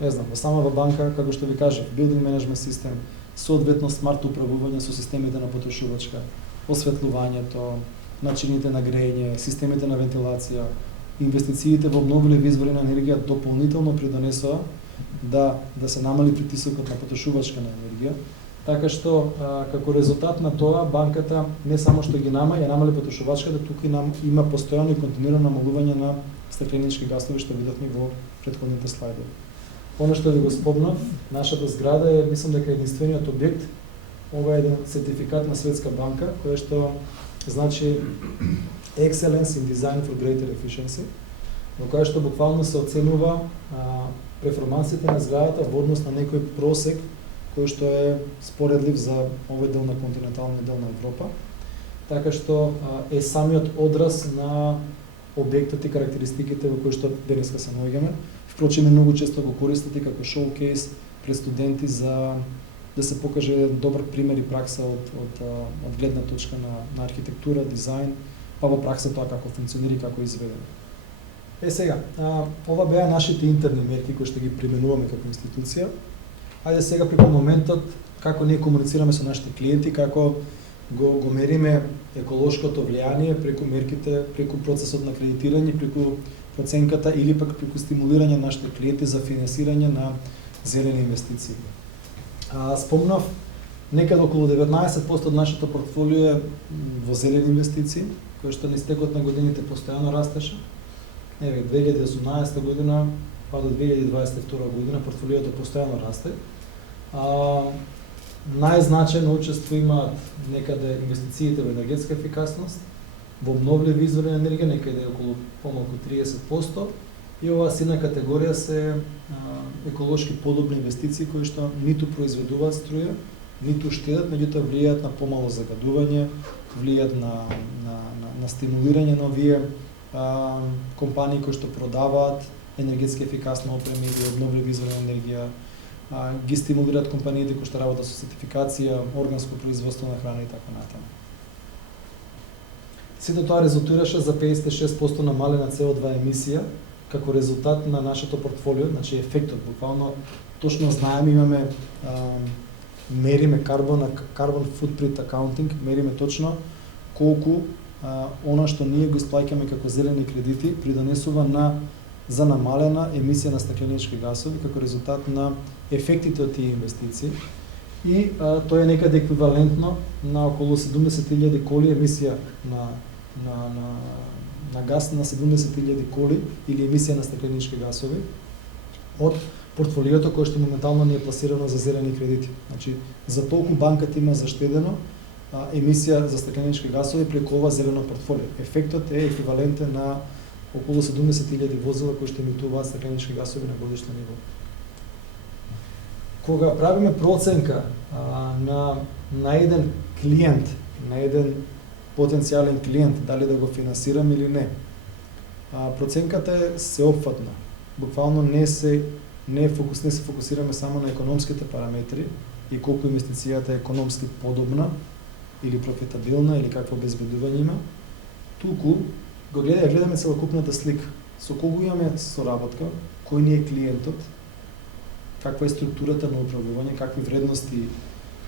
Не знам, во самава банка, како што ви кажав, билдинг менеджмент систем, соодветно смарт управување со системите на потрошувачка, осветлувањето, начините на грејење, системите на вентилација, инвестициите во обновливи извори на енергија дополнително придонесоа да се намали притисокот на потрошувачка на енергија, така што како резултат на тоа банката не само што ги ја намали потрошувачката, тука има постојано и континуирано намалување на стакленички гасови што видовме во претходните слайдови. Оно што ви го спомнав, нашата зграда е, мислам дека единствениот објект, ова е еден сертификат на Светска банка, кој што значи Excellence in Design for Greater Efficiency, во која што буквално се оценува перформансите на зградата во однос на некој просек кој што е споредлив за овој дел на континенталниот дел на Европа, така што е самиот одраз на објектот и карактеристиките во кои што денеска се наоѓаме. Впрочем, многу често го користите како шоукейс пред студенти за да се покаже еден добар пример и пракса од гледна точка на архитектура, дизајн, па во пракса тоа како функционира и како изведено. Сега, ова беа нашите интерни мерки кои што ги применуваме како институција. Ајде сега преку моментот како ние комуницираме со нашите клиенти, како го мериме еколошкото влијание преку мерките, преку процесот на кредитирање, преку проценката или пак преку стимулирање на нашите клиенти за финансирање на зелени инвестиции. Спомнав, некаде околу 19% од нашето портфолио е во зелени инвестиции, кои што на истекот на годините постојано растеше. 2018 година па до 2022 година портфолиото постојано расте. Најзначајно учество имаат некаде инвестициите во енергетска ефикасност, во обновливи извори на енергија, некаде околу помалку 30%, и оваа сина категорија се еколошки подобни инвестиции кои што ниту произведуваат струја, ниту штедат, меѓутоа влијаат на помало загадување, влијаат на стимулирање на овие компании кои што продаваат енергетски ефикасна опрема или обновливи извори на енергија, ги стимулираат компаниите кои што работат со сертификација, органско производство на храна и така натаму. Сето тоа резултираше за 56% намалена CO2 емисија како резултат на нашето портфолио, значи ефектот, буквално точно знаеме, имаме мериме carbon footprint accounting, мериме точно колку она што ние го исплаќаме како зелени кредити придонесува за намалена емисија на стакленички гасови како резултат на ефектите од тие инвестиции. И тоа е некаде еквивалентно на околу 70.000 коли емисија на газ на 70.000 коли или емисија на стакленички гасови од портфолиото кое што моментално ни е пласирано за зелени кредити. Значи, за толку банката има заштедено емисија за стакленички гасови преку ова зелено портфолио. Ефектот е еквивалентен на околу 70.000 возила кои што емитуваат стакленички гасови на годишно ниво. Кога правиме проценка на еден клиент, на еден потенцијален клиент, дали да го финансираме или не, проценката е сеопфатна. Буквално не се фокусираме само на економските параметри и колку инвестицијата е економски подобна или профитабилна или какво обезбедување има, туку гледаме целокупната слика. Со кого имаме соработка, кој ни е клиентот, каква е структурата на управување, какви вредности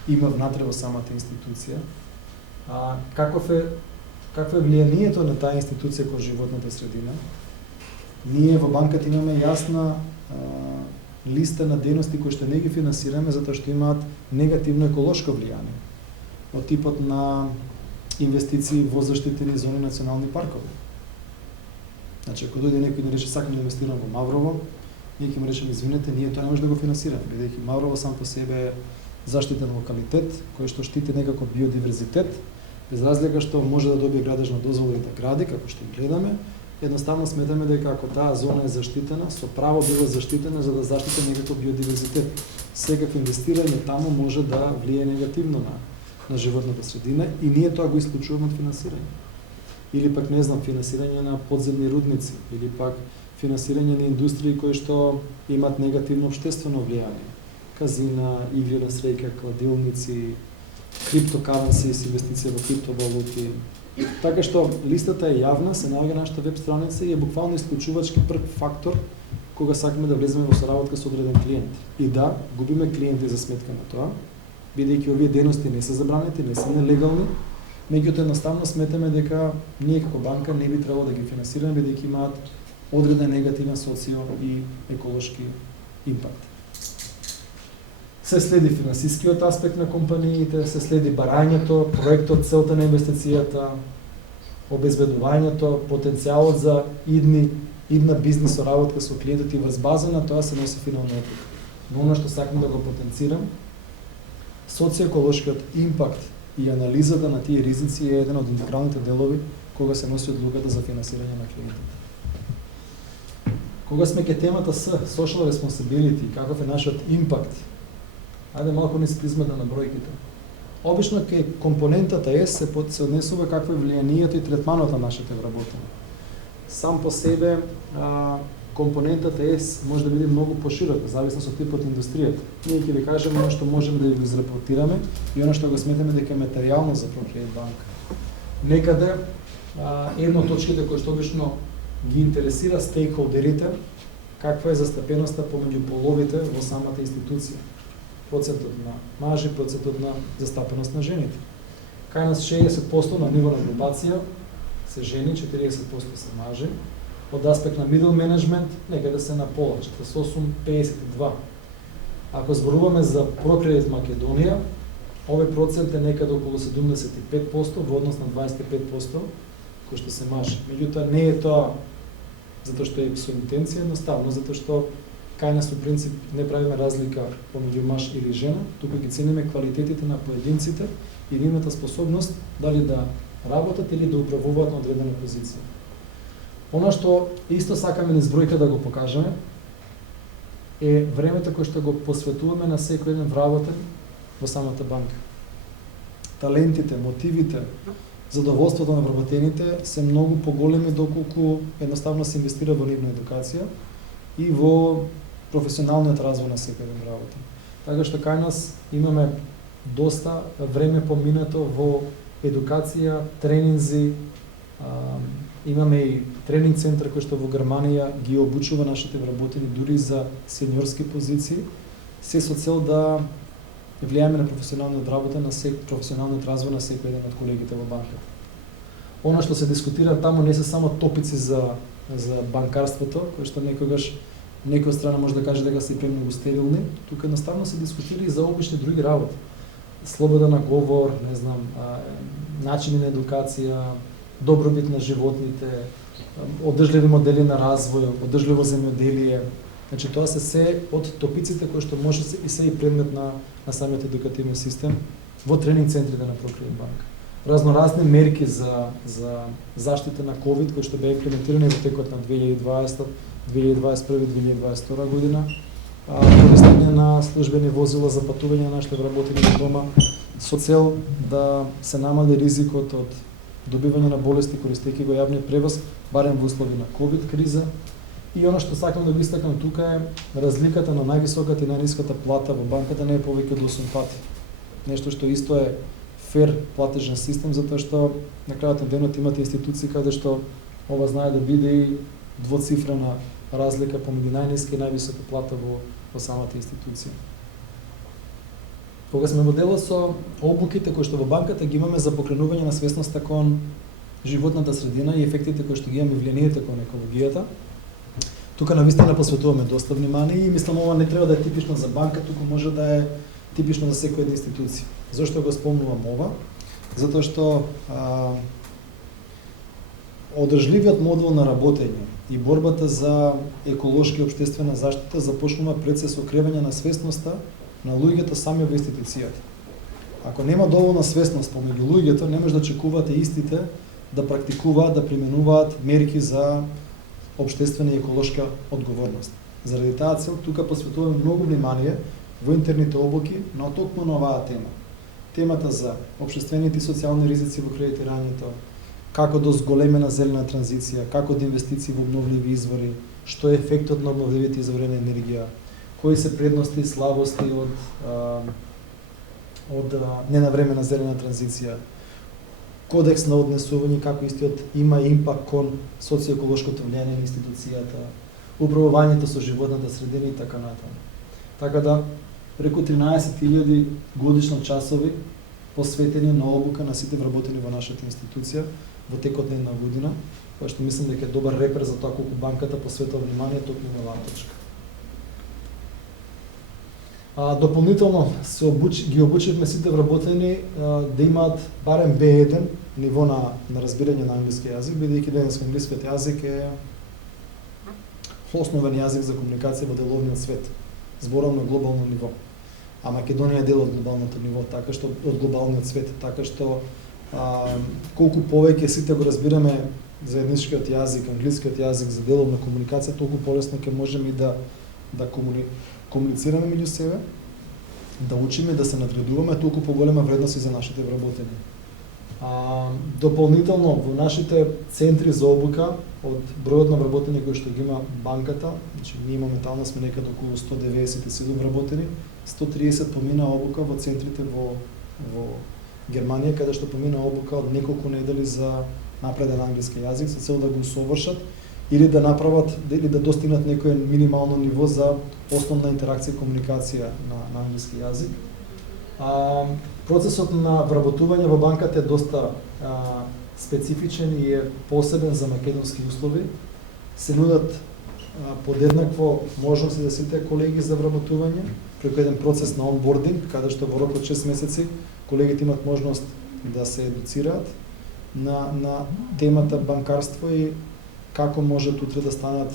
има внатре во самата институција, какво е влијанието на таа институција кон животната средина. Ние во банката имаме јасна листа на дејности кои што не ги финансираме затоа што имаат негативно еколошко влијание од типот на инвестиции во заштитени зони национални паркови. Значи, ако дојде некој и да рече сакам да инвестирам во Маврово, ние ќе му речеме извинете, ние тоа не може да го финансираме, бидејќи Маврово сам по себе е заштитен локалитет кој што штити некако биодиверзитет, без разлика што може да добие градежна дозвола и да гради, како што гледаме, едноставно сметаме дека ако таа зона е заштитена, со право била заштитена за да заштити некаков биодиверзитет. Секакво инвестирање таму може да влие негативно на животната средина и ние тоа го исклучуваме од финансирање. Или пак не знам, финансирање на подземни рудници, или пак финансирање на индустрии кои што имаат негативно општествено влијание. Казина, игри на среќа, кладилници, криптокаранси, инвестиција во криптовалути. Така што листата е јавна, се наоѓа на нашата веб страница и е буквално исклучувачки прв фактор кога сакаме да влеземе во соработка со одреден клиент. И да, губиме клиенти за сметка на тоа, бидејќи овие дејности не се забранети, не се нелегални, меѓутоа едноставно сметаме дека ние како банка не би требало да ги финансираме бидејќи имаат одреден негативен социо и еколошки импакт. Се следи финансискиот аспект на компаниите, се следи барањето, проектот, целта на инвестицијата, обезбедувањето, потенцијалот за идна бизнис соработка со клиентот и врз база на тоа се носи финална одлука. Но оно што сакам да го потенцирам, социјеколошкиот импакт и анализата на тие ризици е еден од интегралните делови кога се носи одлуката за финансирање на клиентот. Кога сме ке темата social responsibility, каков е нашиот импакт, ајде малку низ призмата на бројките. Обично кај компонентата С се однесува какво е влијанието и третманот на нашите вработени. Сам по себе компонентата С може да биде многу поширока, зависно од типот индустријата. Ние ќе ви кажеме оно што можеме да го израпортираме и оно што го сметаме дека е материјално за ProCredit банка. Некаде една од точките кои што обично ги интересира стейкхолдерите каква е застапеноста помеѓу половите во самата институција. Процентот на мажи, процентот на застапеност на жените. Кај нас 60% на ниво на групација се жени, 40% се мажи. Од аспект на middle management, некаде се на пола, 48-52. Ако зборуваме за Procredit Македонија, овој процент е некаде околу 75% во однос на 25% кој што се мажи. Меѓутоа не е тоа затоа што е со интенција, едноставно затоа што кај нас во принцип не правиме разлика помеѓу маж или жена, туку ги цениме квалитетите на поединците и нивната способност дали да работат или да управуваат на одредена позиција. Она што исто сакаме низ бројка да го покажеме е времето кое што го посветуваме на секој еден вработен во самата банка. Талентите, мотивите, задоволството на вработените се многу поголеми доколку едноставно се инвестира во нивна едукација и во професионалниот развој на секој еден вработен. Така што кај нас имаме доста време поминато во едукација, тренинзи, имаме и тренинг центар кој што во Германија ги обучува нашите вработени дури за сениорски позиции, се со цел да влијаеме на професионалниот работа, на професионалниот развој на секој еден од колегите во банката. Она што се дискутира таму не се само топици за банкарството, кои што некогаш некој од страна може да каже дека се премногу стерилни, тука едноставно се дискутира и за обични други работи. Слобода на говор, не знам, начини на едукација, добробит на животните, одржливи модели на развој, одржливо земјоделие. Значи тоа се од топиците кои што може и се и предмет на самиот едукативен систем во тренинг центрите на Procredit банка. Разноразни мерки за заштита на COVID кои што беа имплементирани во текот на 2020, 2021, 2022 година, користење на службени возила за патување на нашите вработени во дома со цел да се намали ризикот од добивање на болести користејќи го јавниот превоз, барем во услови на COVID криза. И она што сакам да го истакнам тука е разликата на највисоката и најниската плата во банката не е повеќе од 8 пати. Нешто што исто е фер платежен систем, затоа што на крајот на денот имате институции каде што ова знае да биде и двоцифрена разлика помеѓу најниска и највисока плата во самата институција. Кога сме во дело со обуките кои што во банката ги имаме за покренување на свесноста кон животната средина и ефектите кои што ги имаме влијанието кон екологијата, тука навистина посветуваме доста внимание и мислам ова не треба да е типично за банка, туку може да е типично за секоја една институција. Зошто го спомнувам ова? Затоа што одржливиот модел на работење и борбата за еколошки и општествена заштита започнува пред се со креање на свесноста на луѓето сами во институцијата. Ако нема доволна свесност помеѓу луѓето, не може да очекувате истите да практикуваат, да применуваат мерки за општествена и еколошка одговорност. Заради таа цел тука посветуваме многу внимание во интерните обуки на токму на оваа тема. Темата за општествените и социјални ризици во кредитирањето, како да зголемена зелена транзиција, како да инвестиции во обновливи извори, што е ефектот на обновливите извори на енергија, кои се предности и слабости од ненавремена зелена транзиција, кодекс на однесување како истиот има импакт кон социјеколошкото влијание на институцијата, управувањето со животната средина и така натаму. Така да преку 13.000 годишно часови посветени на обука на сите вработени во нашата институција во текот на една година, која што мислам дека е добар репер за тоа колку банката посветува внимание токму на оваа точка. Дополнително ги обучивме сите вработени да имаат барем B1 ниво на разбирање на англиски јазик, бидејќи денес англискиот јазик е основен јазик за комуникација во деловниот свет, зборам на глобално ниво. А Македонија е дел од глобалното ниво, така што од глобалниот свет, така што колку повеќе сите го разбираме заедничкиот јазик, англискиот јазик за деловна комуникација, толку полесно ќе можеме и да комуницираме меѓу себе, да учиме, да се надградуваме, толку поголема вредност и за нашите вработени. Дополнително во нашите центри за обука од бројот на вработени кои што ги има банката, значи ние моментално сме некаде околу 197 вработени, 130 помина обука во центрите во Германија, каде што помина обука од неколку недели за напреден англиски јазик, со цел да го усовршат или да направат или да достигнат некое минимално ниво за основна интеракција и комуникација на англиски јазик. Процесот на вработување во банката е доста специфичен и е посебен за македонски услови. Се нудат подеднакво можности за сите колеги за вработување преку еден процес на онбординг, каде што во рок од 6 месеци колегите имат можност да се едуцираат на темата банкарство и како можат утре да станат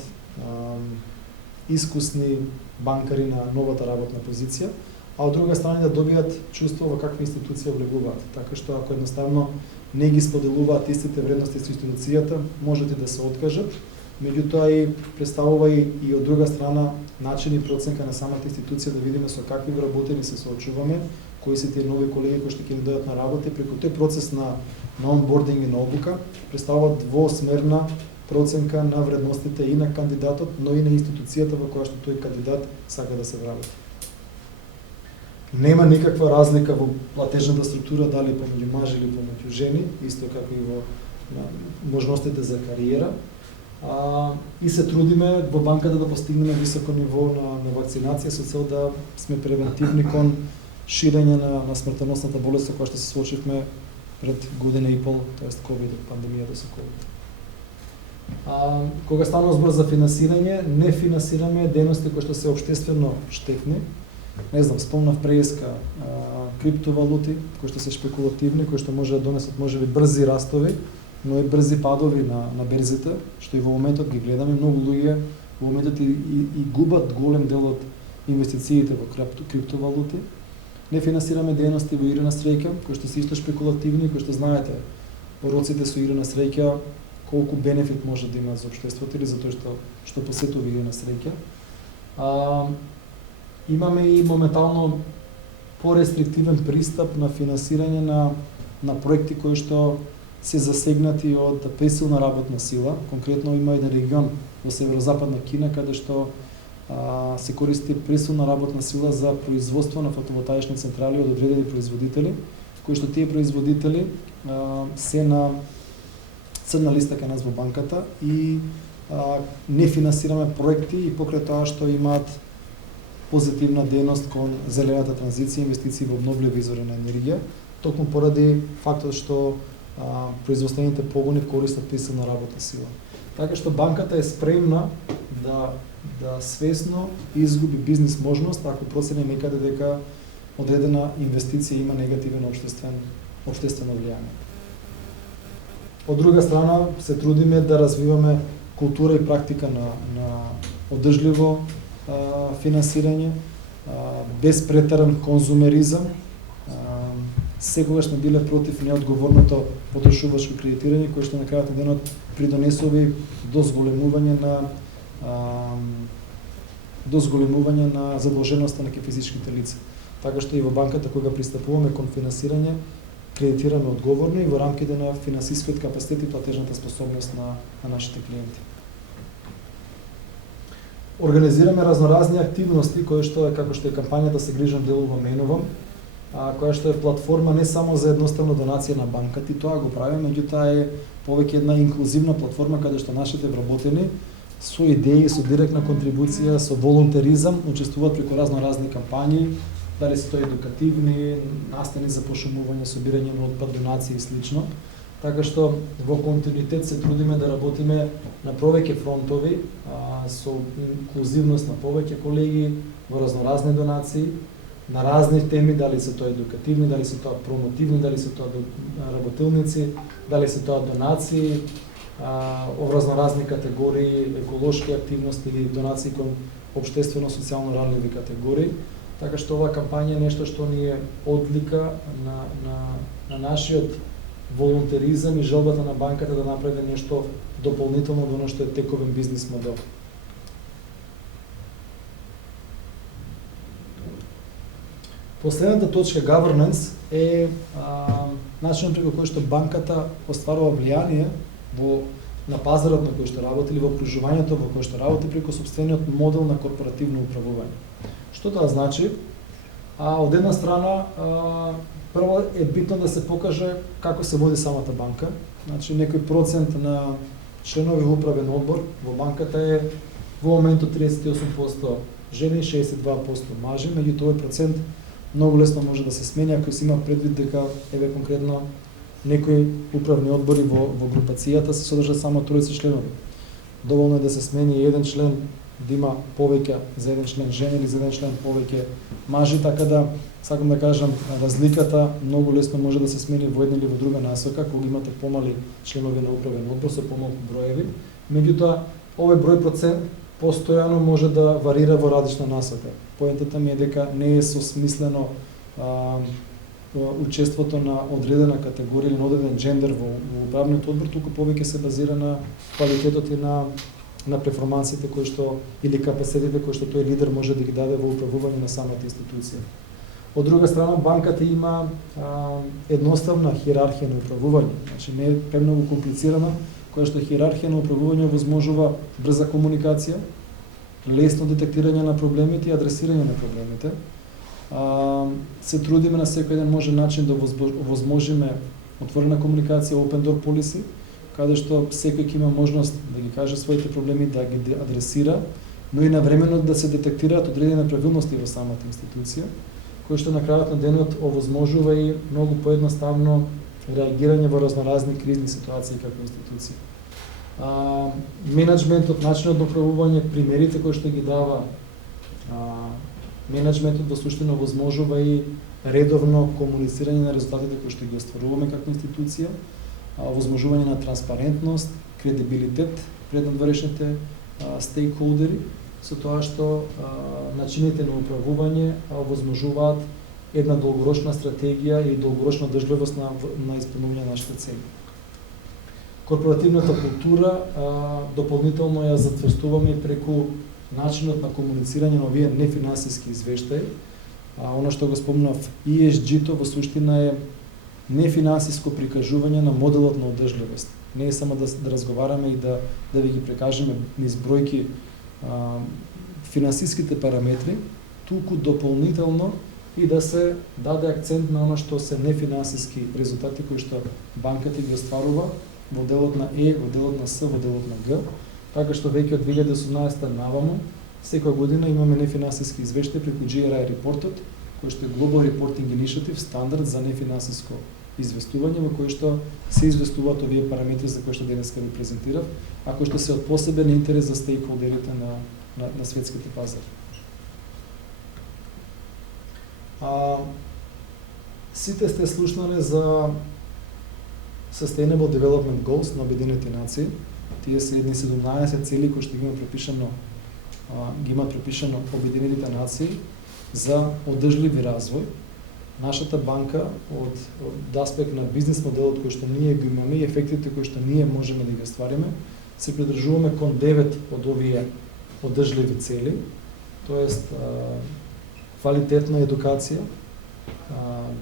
искусни банкари на новата работна позиција, а од друга страна да добијат чувство во каква институција влегуваат. Така што ако едноставно не ги споделуваат истите вредности со институцијата, можете да се откажат. Меѓутоа и представува и од друга страна начин и проценка на самата институција да видиме со какви вработени се соочуваме, кои се тие нови колеги кои што ќе ни дојдат на работа и преку тој процес на онбординг и на обука представува двосмерна проценка на вредностите и на кандидатот, но и на институцијата во која што тој кандидат сака да се вработи. Нема никаква разлика во платежната структура дали помеѓу мажи или помеѓу жени, исто како и во можностите за кариера. И се трудиме во банката да постигнеме високо ниво на вакцинација со цел да сме превентивни кон ширење на смртоносната болест со која што се соочивме пред година и пол, тоест ковид, пандемијата со ковид. Кога станува збор за финансирање, не финансираме дејности кои што се општествено штетни. Не знам, спомнав преска криптовалути кои што се шпекулативни, кои што може да донесат можеби брзи растови, но и брзи падови на берзите, што и во моментот ги гледаме. Многу луѓе во моментот и губат голем дел од инвестициите во криптовалути. Не финансираме дејности во игра на среќа, кои што се исто шпекулативни, кои што знаете, уроците со игра на среќа колку бенефит може да имаат за општеството или за тоа што посетува игра на среќа. Имаме и моментално порестриктивен пристап на финансирање на проекти кои што се засегнати од присилна работна сила. Конкретно има еден регион во северозападна Кина каде што се користи присилна работна сила за производство на фотоволтаични централи од одредени производители, кои што тие производители се на црна листа кај нас во банката и не финансираме проекти и покрај тоа што имаат позитивна дејност кон зелената транзиција, инвестиции во обновливи извори на енергија, токму поради фактот што производствените погони користат присилна работна сила. Така што банката е спремна да свесно изгуби бизнис можност ако процени некаде дека одредена инвестиција има негативен општествено влијание. Од друга страна се трудиме да развиваме култура и практика на одржливо финансирање, без претеран конзумеризам. Секогаш сме биле против неодговорното потрошувачко кредитирање, кое што на крајот на денот придонесува до зголемување на задолженоста на физичките лица. Така што и во банката кога пристапуваме кон финансирање, кредитираме одговорно и во рамките на финансискиот капацитет и платежната способност на нашите клиенти. Организираме разноразни активности кои што е како што е кампањата Се грижам, делувам, менувам, која што е платформа не само за едноставна донација на банката, и тоа го правиме, меѓутоа е повеќе една инклузивна платформа каде што нашите вработени со идеи, со директна контрибуција, со волонтеризам учествуваат преку разноразни кампањи, дали се тоа едукативни, настани за пошумување, собирање на отпад, донации и слично. Така што во континуитет се трудиме да работиме на повеќе фронтови, со инклузивност на повеќе колеги, во разноразни донации, на разни теми, дали се тоа едукативни, дали се тоа промотивни, дали се тоа работилници, дали се тоа донации, во разноразни категории, еколошки активности или донации кон општествено-социјално ранливи категории. Така што оваа кампања е нешто што ни е одлика на нашиот волонтеризам и желбата на банката да направи нешто дополнително до оно што е тековен бизнис модел. Последната точка, governance, е начинот преку кој што банката остварува влијание на пазарот на кој што работи или во окружувањето во кој што работи преку сопствениот модел на корпоративно управување. Што тоа значи? Од една страна, прво е битно да се покаже како се води самата банка, значи некој процент на членови управен одбор во банката е во моментот 38% жени, 62% мажи, меѓутоа тој процент многу лесно може да се смени ако се има предвид дека еве конкретно некои управни одбори во групацијата се содржат само тројца членови. Доволно е да се смени еден член да има повеќе за еден член жени или за еден член повеќе мажи, така да сакам да кажам разликата многу лесно може да се смени во една или во друга насока кога имате помали членови на управен одбор со помалку броеви. Меѓутоа овој број процент постојано може да варира во различна насока. Поентата ми е дека не е сосмислено учеството на одредена категорија или на одреден джендер во управниот одбор, туку повеќе се базира на квалитетот и на перформансите кои што или капацитетите кои што тој лидер може да ги даде во управување на самата институција. Од друга страна, банката има едноставна хиерархија на управување, значи не е премногу комплицирана, која што хиерархија на управување возможува брза комуникација, лесно детектирање на проблемите и адресирање на проблемите. Се трудиме на секој ден можен начин да возможиме отворена комуникација, open door policy, каде што секој ќе има можност да ги каже своите проблеми, да ги адресира, но и навремено да се детектираат одредени неправилности во самата институција, кои што на крајот на денот овозможува и многу поедноставно реагирање во разноразни кризни ситуации како институција. Менеджментот, начинот на управување, примерите кои што ги дава менеджментот во суштина овозможува и редовно комуницирање на резултатите кои што ги остваруваме како институција, овозможување на транспарентност, кредибилитет пред надворешните стейкхолдери, со тоа што начините на управување овозможуваат една долгорочна стратегија и долгорочна држливост на исполнување на нашите цели. Корпоративната култура дополнително ја затврстуваме преку начинот на комуницирање на овие нефинансиски извештаи. Она што го спомнав, ESG-то во суштина е нефинансиско прикажување на моделот на одржливост. Не е само да разговараме и да ви ги прекажеме низ бројки финансиските параметри, туку дополнително и да се даде акцент на оно што се нефинансиски резултати кои што банката ги остварува во делот на Е, во делот на С, во делот на Г, така што веќе од 2018 наваму секоја година имаме нефинансиски извештаи преку GRI репортот, кој што е Global Reporting Initiative, стандард за нефинансиско известување во кој што се известуваат овие параметри за кои што денеска ви презентирав, а кои што се од посебен интерес за стейкхолдерите на светските пазари. Сите сте слушнале за Sustainable Development Goals на Обединените нации. Тие се едни 17 цели кои што ги имаат препишано Обединените нации за одржливи развој. Нашата банка од аспект на бизнес моделот кој што ние го имаме и ефектите кои што ние можеме да ги оствариме, се придржуваме кон 9 од овие одржливи цели, тоест квалитетна едукација,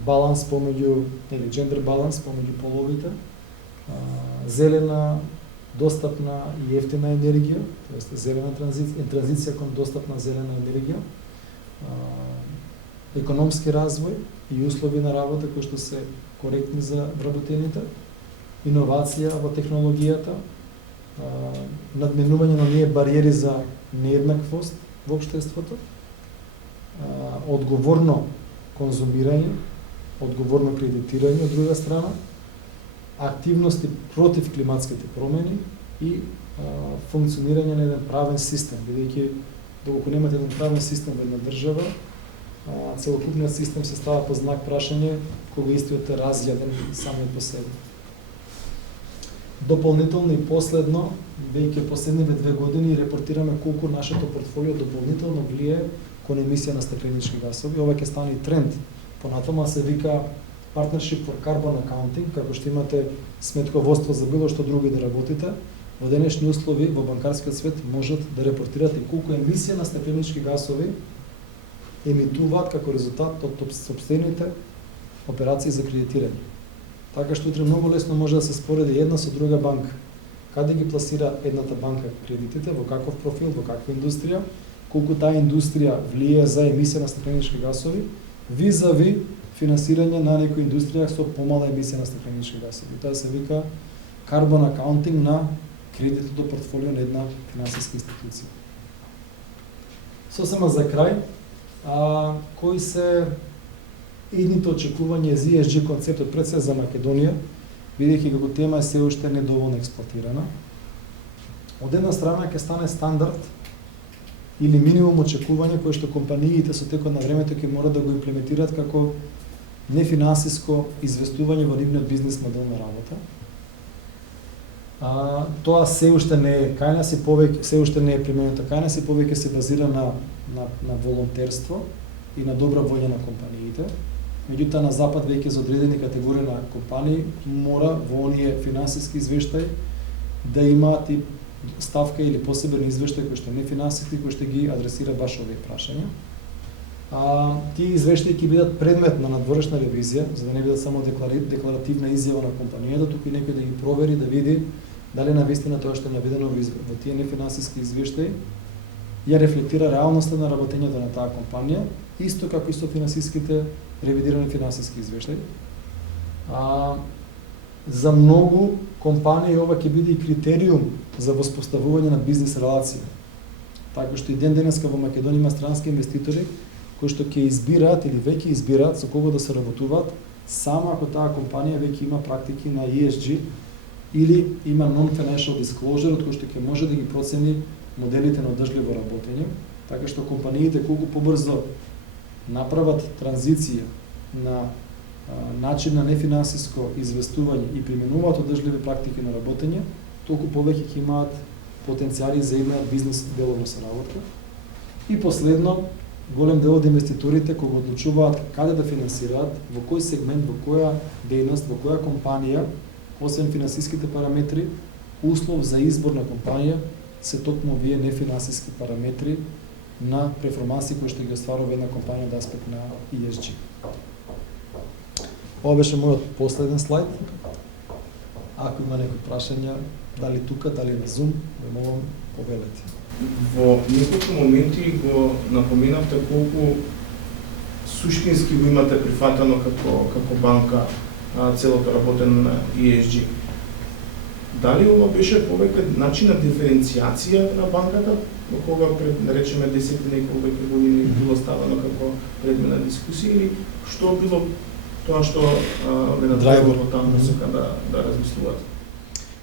баланс помеѓу или джендер баланс помеѓу половите, зелена, достапна и ефтина енергија, тоест зелена транзиција кон достапна зелена енергија, економски развој и услови на работа кои што се коректни за вработените, иновација во технологијата, надминување на оние бариери за нееднаквост во општеството, одговорно конзумирање, одговорно кредитирање од друга страна, активности против климатските промени и функционирање на еден правен систем, бидејќи доколку немате еден правен систем во една држава, целокупниот систем се става под знак прашање кога истиот е разјаден самиот по себе. Дополнително и последно, веќе последниве 2 години репортираме колку нашето портфолио дополнително влие кон емисија на стакленички гасови. Ова ќе стане тренд понатаму, се вика Partnership for Carbon Accounting, како што имате сметководство за било што друго да работите, во денешни услови во банкарскиот свет можат да репортирате колку емисија на стакленички гасови емитуваат како резултат од сопствените операции за кредитирање. Така што утре многу лесно може да се спореди една со друга банка. Каде ги пласира едната банка кредитите, во каков профил, во каква индустрија, колку таа индустрија влие за емисија на стакленички гасови, визави финансирање на некоја индустрија со помала емисија на стакленички гасови. Тоа се вика Carbon Accounting на кредитното портфолио на една финансиска институција. Сосема за крај, кои се идните очекувања за ESG концептот пред се за Македонија, бидејќи како тема е се уште недоволно експлоатирана. Од една страна ќе стане стандард или минимум очекување кои што компаниите со текот на времето ќе мора да го имплементираат како нефинансиско известување во нивниот бизнес модел на работа. Тоа се уште не е кај нас и повеќе се уште не е применето кај нас и повеќе се базира на волонтерство и на добра волја на компаниите. Меѓутоа на запад веќе за одредени категории на компании мора во оние финансиски извештаи да имаат и ставка или посебен извештај кој што не финансиски, кој што ги адресира баш овие прашања. Тие извештаи ќе бидат предмет на надворешна ревизија, за да не бидат само декларативна изјава на компанијата, туку и некој да ги провери, да види дали навистина тоа што е наведено во тие нефинансиски извештаи ја рефлектира реалноста на работењето на таа компанија, исто како и со финансиските ревидирани финансиски извештаи. За многу компании ова ќе биде и критериум за воспоставување на бизнес релација. Така што и ден денеска во Македонија има странски инвеститори кои што ќе избираат или веќе избираат со кого да се работуваат, само ако таа компанија веќе има практики на ESG или има non-financial disclosure, од кој што ќе може да ги процени моделите на одржливо работење, така што компаниите колку побрзо направат транзиција на начин на нефинансиско известување и применуваат одржливи практики на работење, толку повеќе ќе имаат потенцијали за една бизнес деловна соработка. И последно, голем дел од инвеститорите кога одлучуваат каде да финансираат, во кој сегмент, во која дејност, во која компанија, освен финансиските параметри, услов за избор на компанија се токму овие нефинансиски параметри на перформанси кои што ги остварува една компанија од аспект на ESG. Ова беше мојот последен слайд. Ако има некои прашања, дали тука, дали на Zoom, ве молам, повелете. Во неколку моменти го напоменавте колку суштински го имате прифатено како банка целото работење на ESG. Дали ова беше повеќе начин на диференцијација на банката, во кога пред, да речеме, 10 и повеќе години било ставено како предмет на дискусија, или што било тоа што ве надрайвало таму да размислувате?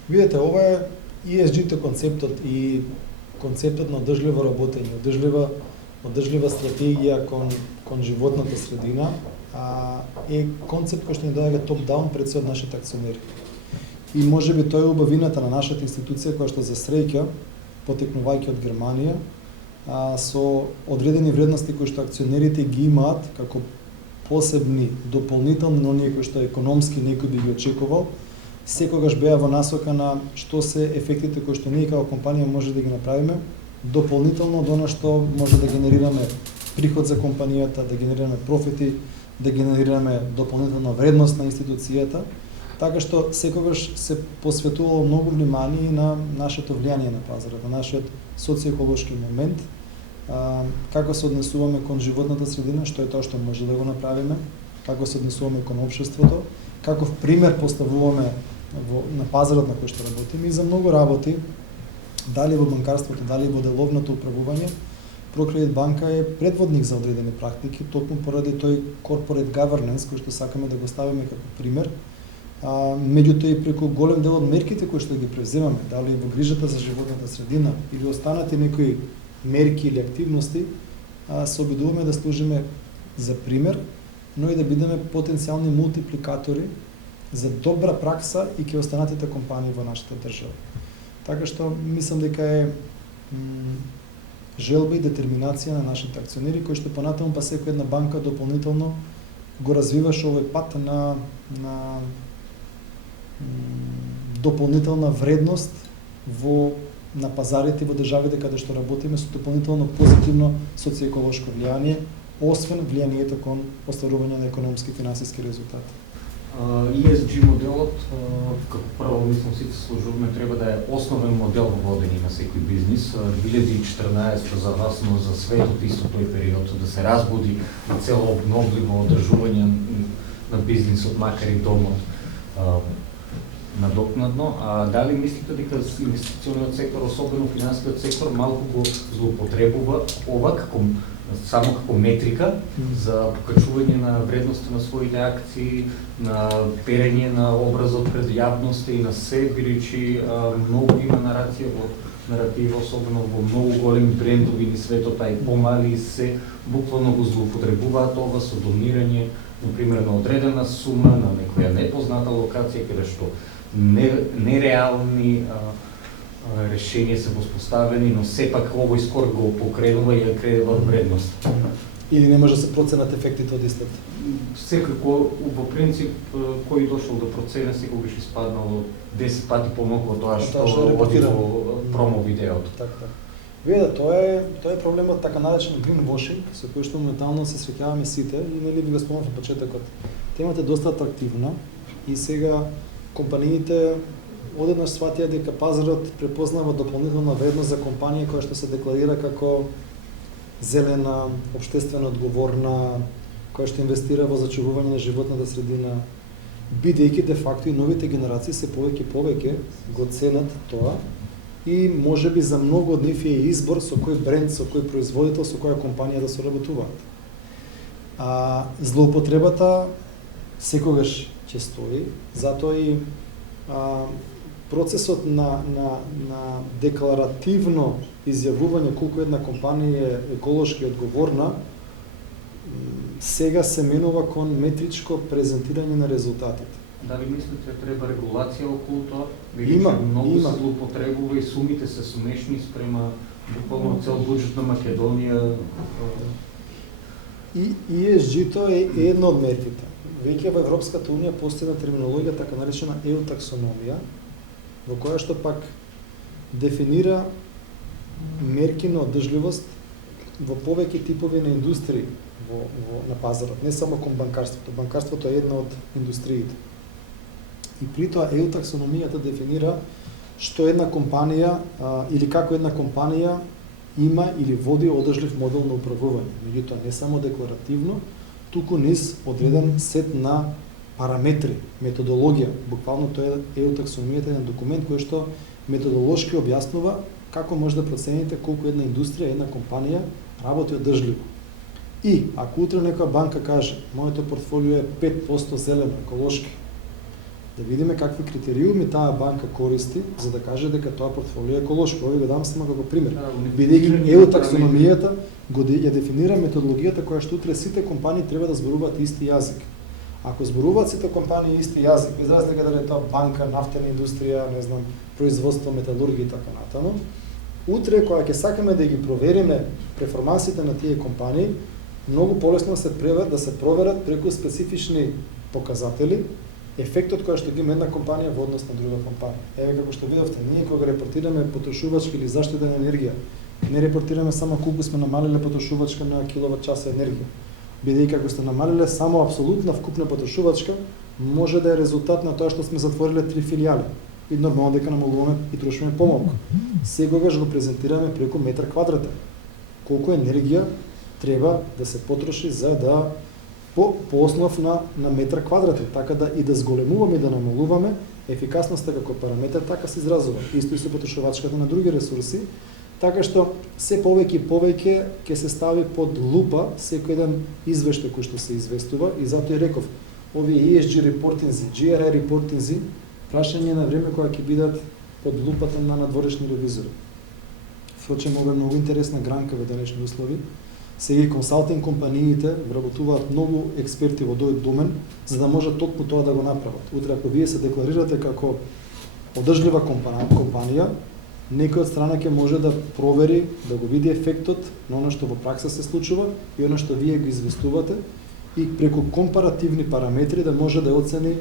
Видете, ова е ESG-то концептот и концептот на одржливо работење, одржлива стратегија кон животната средина, е концепт кој што ни доаѓа топ-даун пред се од нашите акционери. И можеби тоа е убавината на нашата институција која што за среќа, потекнувајќи од Германија, со одредени вредности кои што акционерите ги имаат како посебни, дополнителни на оние кои што економски некој би ги очекувал, секогаш беа во насока на што се ефектите кои што ние како компанија може да ги направиме, дополнително до она што може да генерираме приход за компанијата, да генерираме профити, да генерираме дополнителна вредност на институцијата, така што секогаш се посветувало многу внимание на нашето влијание на пазарот, на нашиот социјеколошки момент, како се однесуваме кон животната средина, што е тоа што може да го направиме, како се однесуваме кон општеството, каков пример поставуваме на пазарот на кој што работиме и за многу работи, дали во банкарството, дали во деловното управување, ProCredit банка е предводник за одредени практики, токму поради тој corporate governance кој што сакаме да го ставиме како пример. Меѓутоа и преку голем дел од мерките кои што ги превземаме, дали во грижата за животната средина или останати некои мерки или активности, се обидуваме да служиме за пример, но и да бидеме потенцијални мултипликатори за добра пракса и ке останатите компании во нашата држава. Така што мислам дека е желба и детерминација на нашите акционери, кои што понатаму па секоја една банка дополнително го развиваше овој пат на дополнителна вредност на пазарите во државите каде што работиме со дополнително позитивно социјеколошко влијание, освен влијанието кон остварување на економски и финансиски резултати. ESG моделот, како прво мислам сите сложуваме, треба да е основен модел во водење на секој бизнис. 2014 за вас, но за светот исто тој период, да се разбуди на цело обновливо одржување на бизнисот, макар и домот, надокнадно. А дали мислите дека инвестиционниот сектор, особено финансовиот сектор, малку го злоупотребува ова само како метрика за покачување на вредноста на своите акции, на перење на образот пред јавноста и на се, бидејќи многу има наратива, особено во многу големи брендови ни светот, а и помали и се буквално го злоупотребуваат ова со донирање, например, на одредена сума на некоја непозната локација, каде што нереални решенија се воспоставени, но сепак овој скор го покренува и ја креира вредност. Или не може да се проценат ефектите од истата? Секако, во принцип, кој дошол да процене, секогаш испаднало 10 пати помалку од тоа што оди во промо видеото. Така. Виде, тоа е проблемот така наречен greenwashing, со кој што моментално се среќаваме сите и нели ви го спомнав на почетокот. Темата е доста атрактивна и сега компаниите одеднаш сватија дека пазарот препознава дополнителна вредност за компанија која што се декларира како зелена, општествено одговорна, која што инвестира во зачувување на животната средина, бидејќи де факто и новите генерации се повеќе го ценат тоа и можеби за многу од нив е избор со кој бренд, со кој производител, со која компанија да соработуваат. Злоупотребата секогаш ќе стои, затоа и процесот на декларативно изјавување колку една компанија е еколошки одговорна сега се менува кон метричко презентирање на резултатите. Дали мислите треба регулација околу тоа? Има. се злоупотребува и сумите се смешни спрема буквално цел буџет на Македонија. И ESG-то е едно од мерките. Веќе во Европската унија постои една терминологија така наречена еутаксономија, во која што пак дефинира мерки на одржливост во повеќе типови на индустрии на пазарот, не само кон банкарството. Банкарството е една од индустриите. И при тоа еутаксономијата дефинира што една компанија или како една компанија има или води одржлив модел на управување. Меѓутоа не само декларативно, туку низ одреден сет на параметри, методологија. Буквално тоа е еутаксономијата е еден документ кој што методолошки објаснува како може да процените колку една индустрија, една компанија работи одржливо. И ако утре некоја банка каже, моето портфолио е 5% зелено, еколошки, да видиме какви критериуми таа банка користи за да каже дека тоа портфолио е еколошко. Ови го дам само како пример. Бидејќи еутаксономијата ја дефинира методологијата која што утре сите компании треба да зборуваат исти јазик. Ако зборуваат сите компании исти јазик, без разлика дали е тоа банка, нафтена индустрија, не знам, производство, металургија и така натаму, утре кога ќе сакаме да ги провериме перформансите на тие компании, многу полесно да се проверат преку специфични показатели ефектот кој што ги има една компанија во однос на друга компанија. Еве како што видовте, ние кога репортираме потрошувачка или заштита на енергија, не репортираме само колку сме намалиле потрошувачка на киловат-час енергија. Бидејќи ако сте намалиле само апсолутна вкупна потрошувачка, може да е резултат на тоа што сме затвориле 3 филијали. И нормално дека намалуваме и трошиме помалку. Секогаш го презентираме преку метар квадратен. Колку енергија треба да се потроши за да по основ на метар квадратен, така да и да зголемуваме и да намалуваме ефикасноста како параметар, така се изразува. Исто и со потрошувачката на други ресурси, така што се повеќе и повеќе ќе се стави под лупа секој еден извештај кој што се известува и затоа и реков, овие ESG репортинзи, GRI репортинзи, прашање на време кога ќе бидат под лупата на надворешни ревизори. Впрочем, ова е многу интересна гранка во денешни услови. Сега и консалтинг компаниите вработуваат многу експерти во тој домен, за да може токму тоа да го направат. Утре, ако вие се декларирате како одржлива компанија, некој од страна ќе може да провери, да го види ефектот на оно што во пракса се случува и оно што вие го известувате и преку компаративни параметри да може да оцени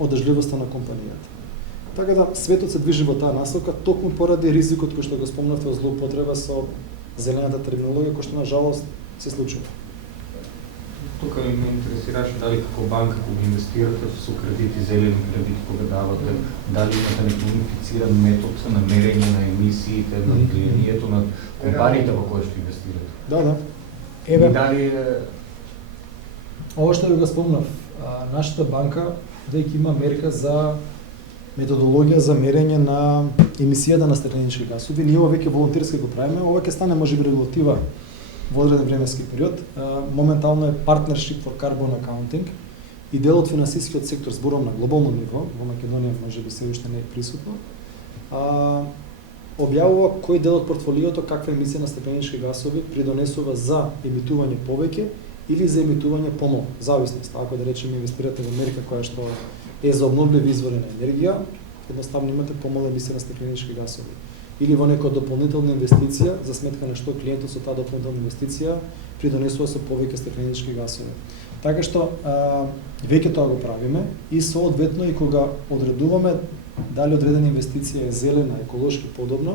одржливоста на компанијата. Така да светот се движи во таа насока токму поради ризикот кој што го спомнавте од злоупотреба со зелената терминологија, кој што на жалост се случува. Тука ме интересираше дали како банка кога инвестирате со кредити, зелени кредити кога давате, дали имате некој унифициран метод на мерење на емисиите, на влијанието на компаниите во кои што инвестирате. Да. Еве дали ова што ви го спомнав, нашата банка веќе има мерка за методологија за мерење на емисијата на стакленички гасови. Ние ова веќе волонтерски го правиме, ова ќе стане можеби регулатива во одреден временски период. Моментално е Partnership for Carbon Accounting и дел од финансискиот сектор, зборам на глобално ниво, во Македонија можеби се уште не е присутно, објавува кој дел од портфолиото каква емисија на стакленички гасови придонесува за емитување повеќе или за емитување помалку, зависност. Ако да речеме инвестирате во мерка која што е за обновливи извори на енергија, едноставно имате помала емисија на стакленички гасови. Или во некоја дополнителна инвестиција, за сметка на што клиентот со таа дополнителна инвестиција придонесува со повеќе стакленички гасови. Така што веќе тоа го правиме и соодветно и кога одредуваме дали одредена инвестиција е зелена, еколошки подобна,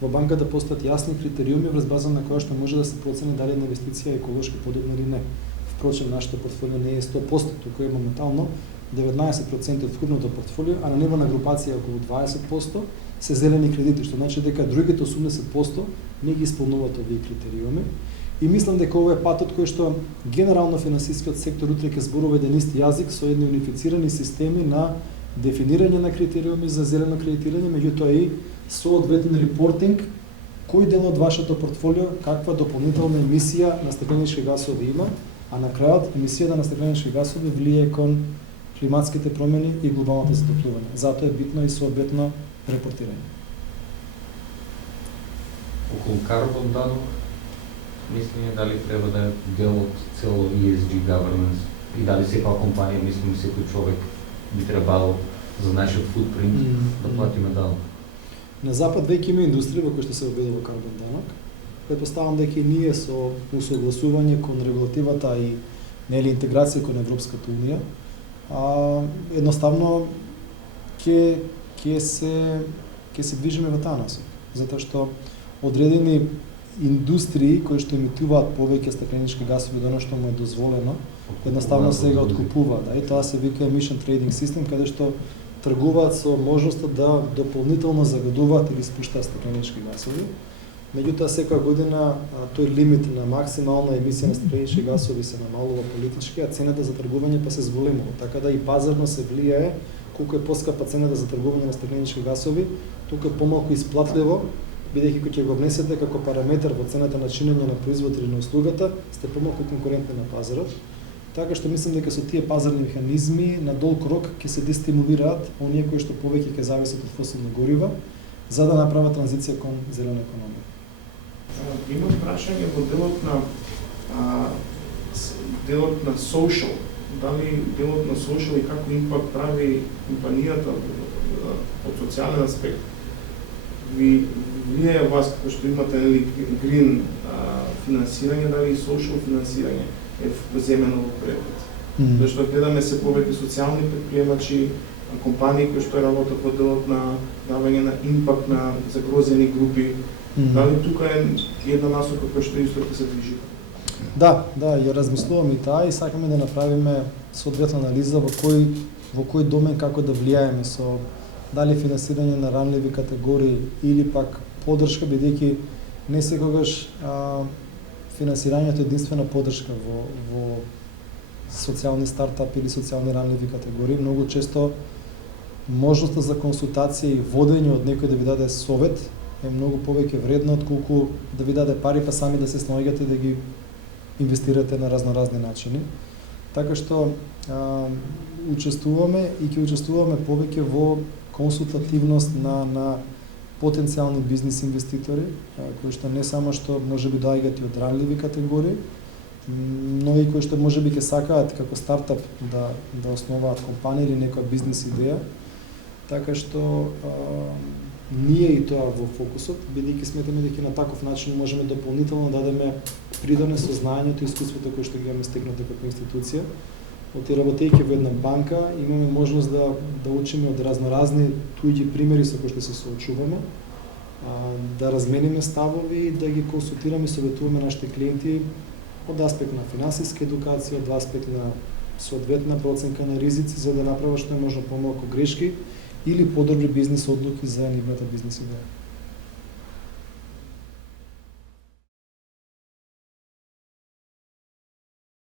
во банката постојат јасни критериуми врз база на која што може да се процени дали една инвестиција е еколошки подобна или не. Впрочем, нашето портфолио не е 100%, туку е моментално 19% од вкупното портфолио, а на ниво на групација околу 20% се зелени кредити, што значи дека другите 80% не ги исполнуваат овие критериуми. И мислам дека ова е патот кој што генерално финансискиот сектор утре ќе зборува еден ист јазик со едни унифицирани системи на дефинирање на критериуми за зелено кредитирање, меѓутоа и соодветен репортинг кој дел од вашето портфолио каква дополнителна емисија на стакленички гасови има, а на крајот емисијата на стакленички гасови влие кон климатските промени и глобалното затоплување. Затоа е битно и соодветно репортирање. Околу карбон данок, мислиме дали треба да е дел од цело ESG governance и дали секоја компанија, мислиме секој човек би требало за нашиот футпринт да платиме данок. На запад веќе има индустрија во која што се обидува карбон данок. Претпоставам дека и ние со усогласување кон регулативата и нели интеграција кон Европската унија, едноставно ќе се движиме во таа насока, затоа што одредени индустрии кои што емитуваат повеќе стакленички гасови од она што му е дозволено, едноставно се го откупуваат. И тоа се вика emission trading system, каде што тргуваат со можноста да дополнително загадуваат или спуштаат стакленички гасови. Меѓутоа секоја година тој лимит на максимална емисија на стакленички гасови се намалува политички, а цената за тргување па се зголемува. Така да и пазарно се влијае колку е поскапа цената за тргување на стакленички гасови, толку е помалку исплатливо, бидејќи кога ќе го внесете како параметар во цената на чинење на производ или на услугата, сте помалку конкурентни на пазарот. Така што мислам дека со тие пазарни механизми на долг рок ќе се дестимулираат оние кои што повеќе ќе зависат од фосилни горива, за да направат транзиција кон зелена економија. Има прашање во делот на social. Дали делот на social и како импакт прави компанијата од социјален аспект? Вие вас, како што имате green финансирање, дали и social финансирање е земено во предвид? Зашто гледаме се повеќе социјални предприемачи, компании кои што работат во делот на давање на импакт на загрозени групи. Дали тука е една насока која што исто ќе се движи? Да, ја размислуваме и таа и сакаме да направиме соодветна анализа во кој домен како да влијаеме со дали финансирање на ранливи категории или пак поддршка, бидејќи не секогаш финансирањето е единствена поддршка во социјални стартапи или социјални ранливи категории. Многу често можноста за консултација и водење од некој да ви даде совет е многу повеќе вредна отколку да ви даде пари па сами да се снаоѓате да ги инвестирате на разноразни начини. Така што учествуваме и ќе учествуваме повеќе во консултативност на потенцијални бизнис инвеститори, кои што не само што можеби доаѓаат и од ранливи категории, но и кои што можеби ќе сакаат како стартап да основаат компанија или некоја бизнис идеја. Така што ние и тоа во фокусот, бидејќи сметаме дека на таков начин можеме дополнително да дадеме придонес со знаењето и искуството кое што ги имаме стекнато како институција. Работејќи во една банка, имаме можност да учиме од разноразни туѓи примери со кои што се соочуваме, да размениме ставови и да ги консултираме и советуваме нашите клиенти од аспект на финансиска едукација, од аспект на соодветна проценка на ризици, за да направат што е можно помалку грешки или подобри бизнис одлуки за нивната бизнис идеја.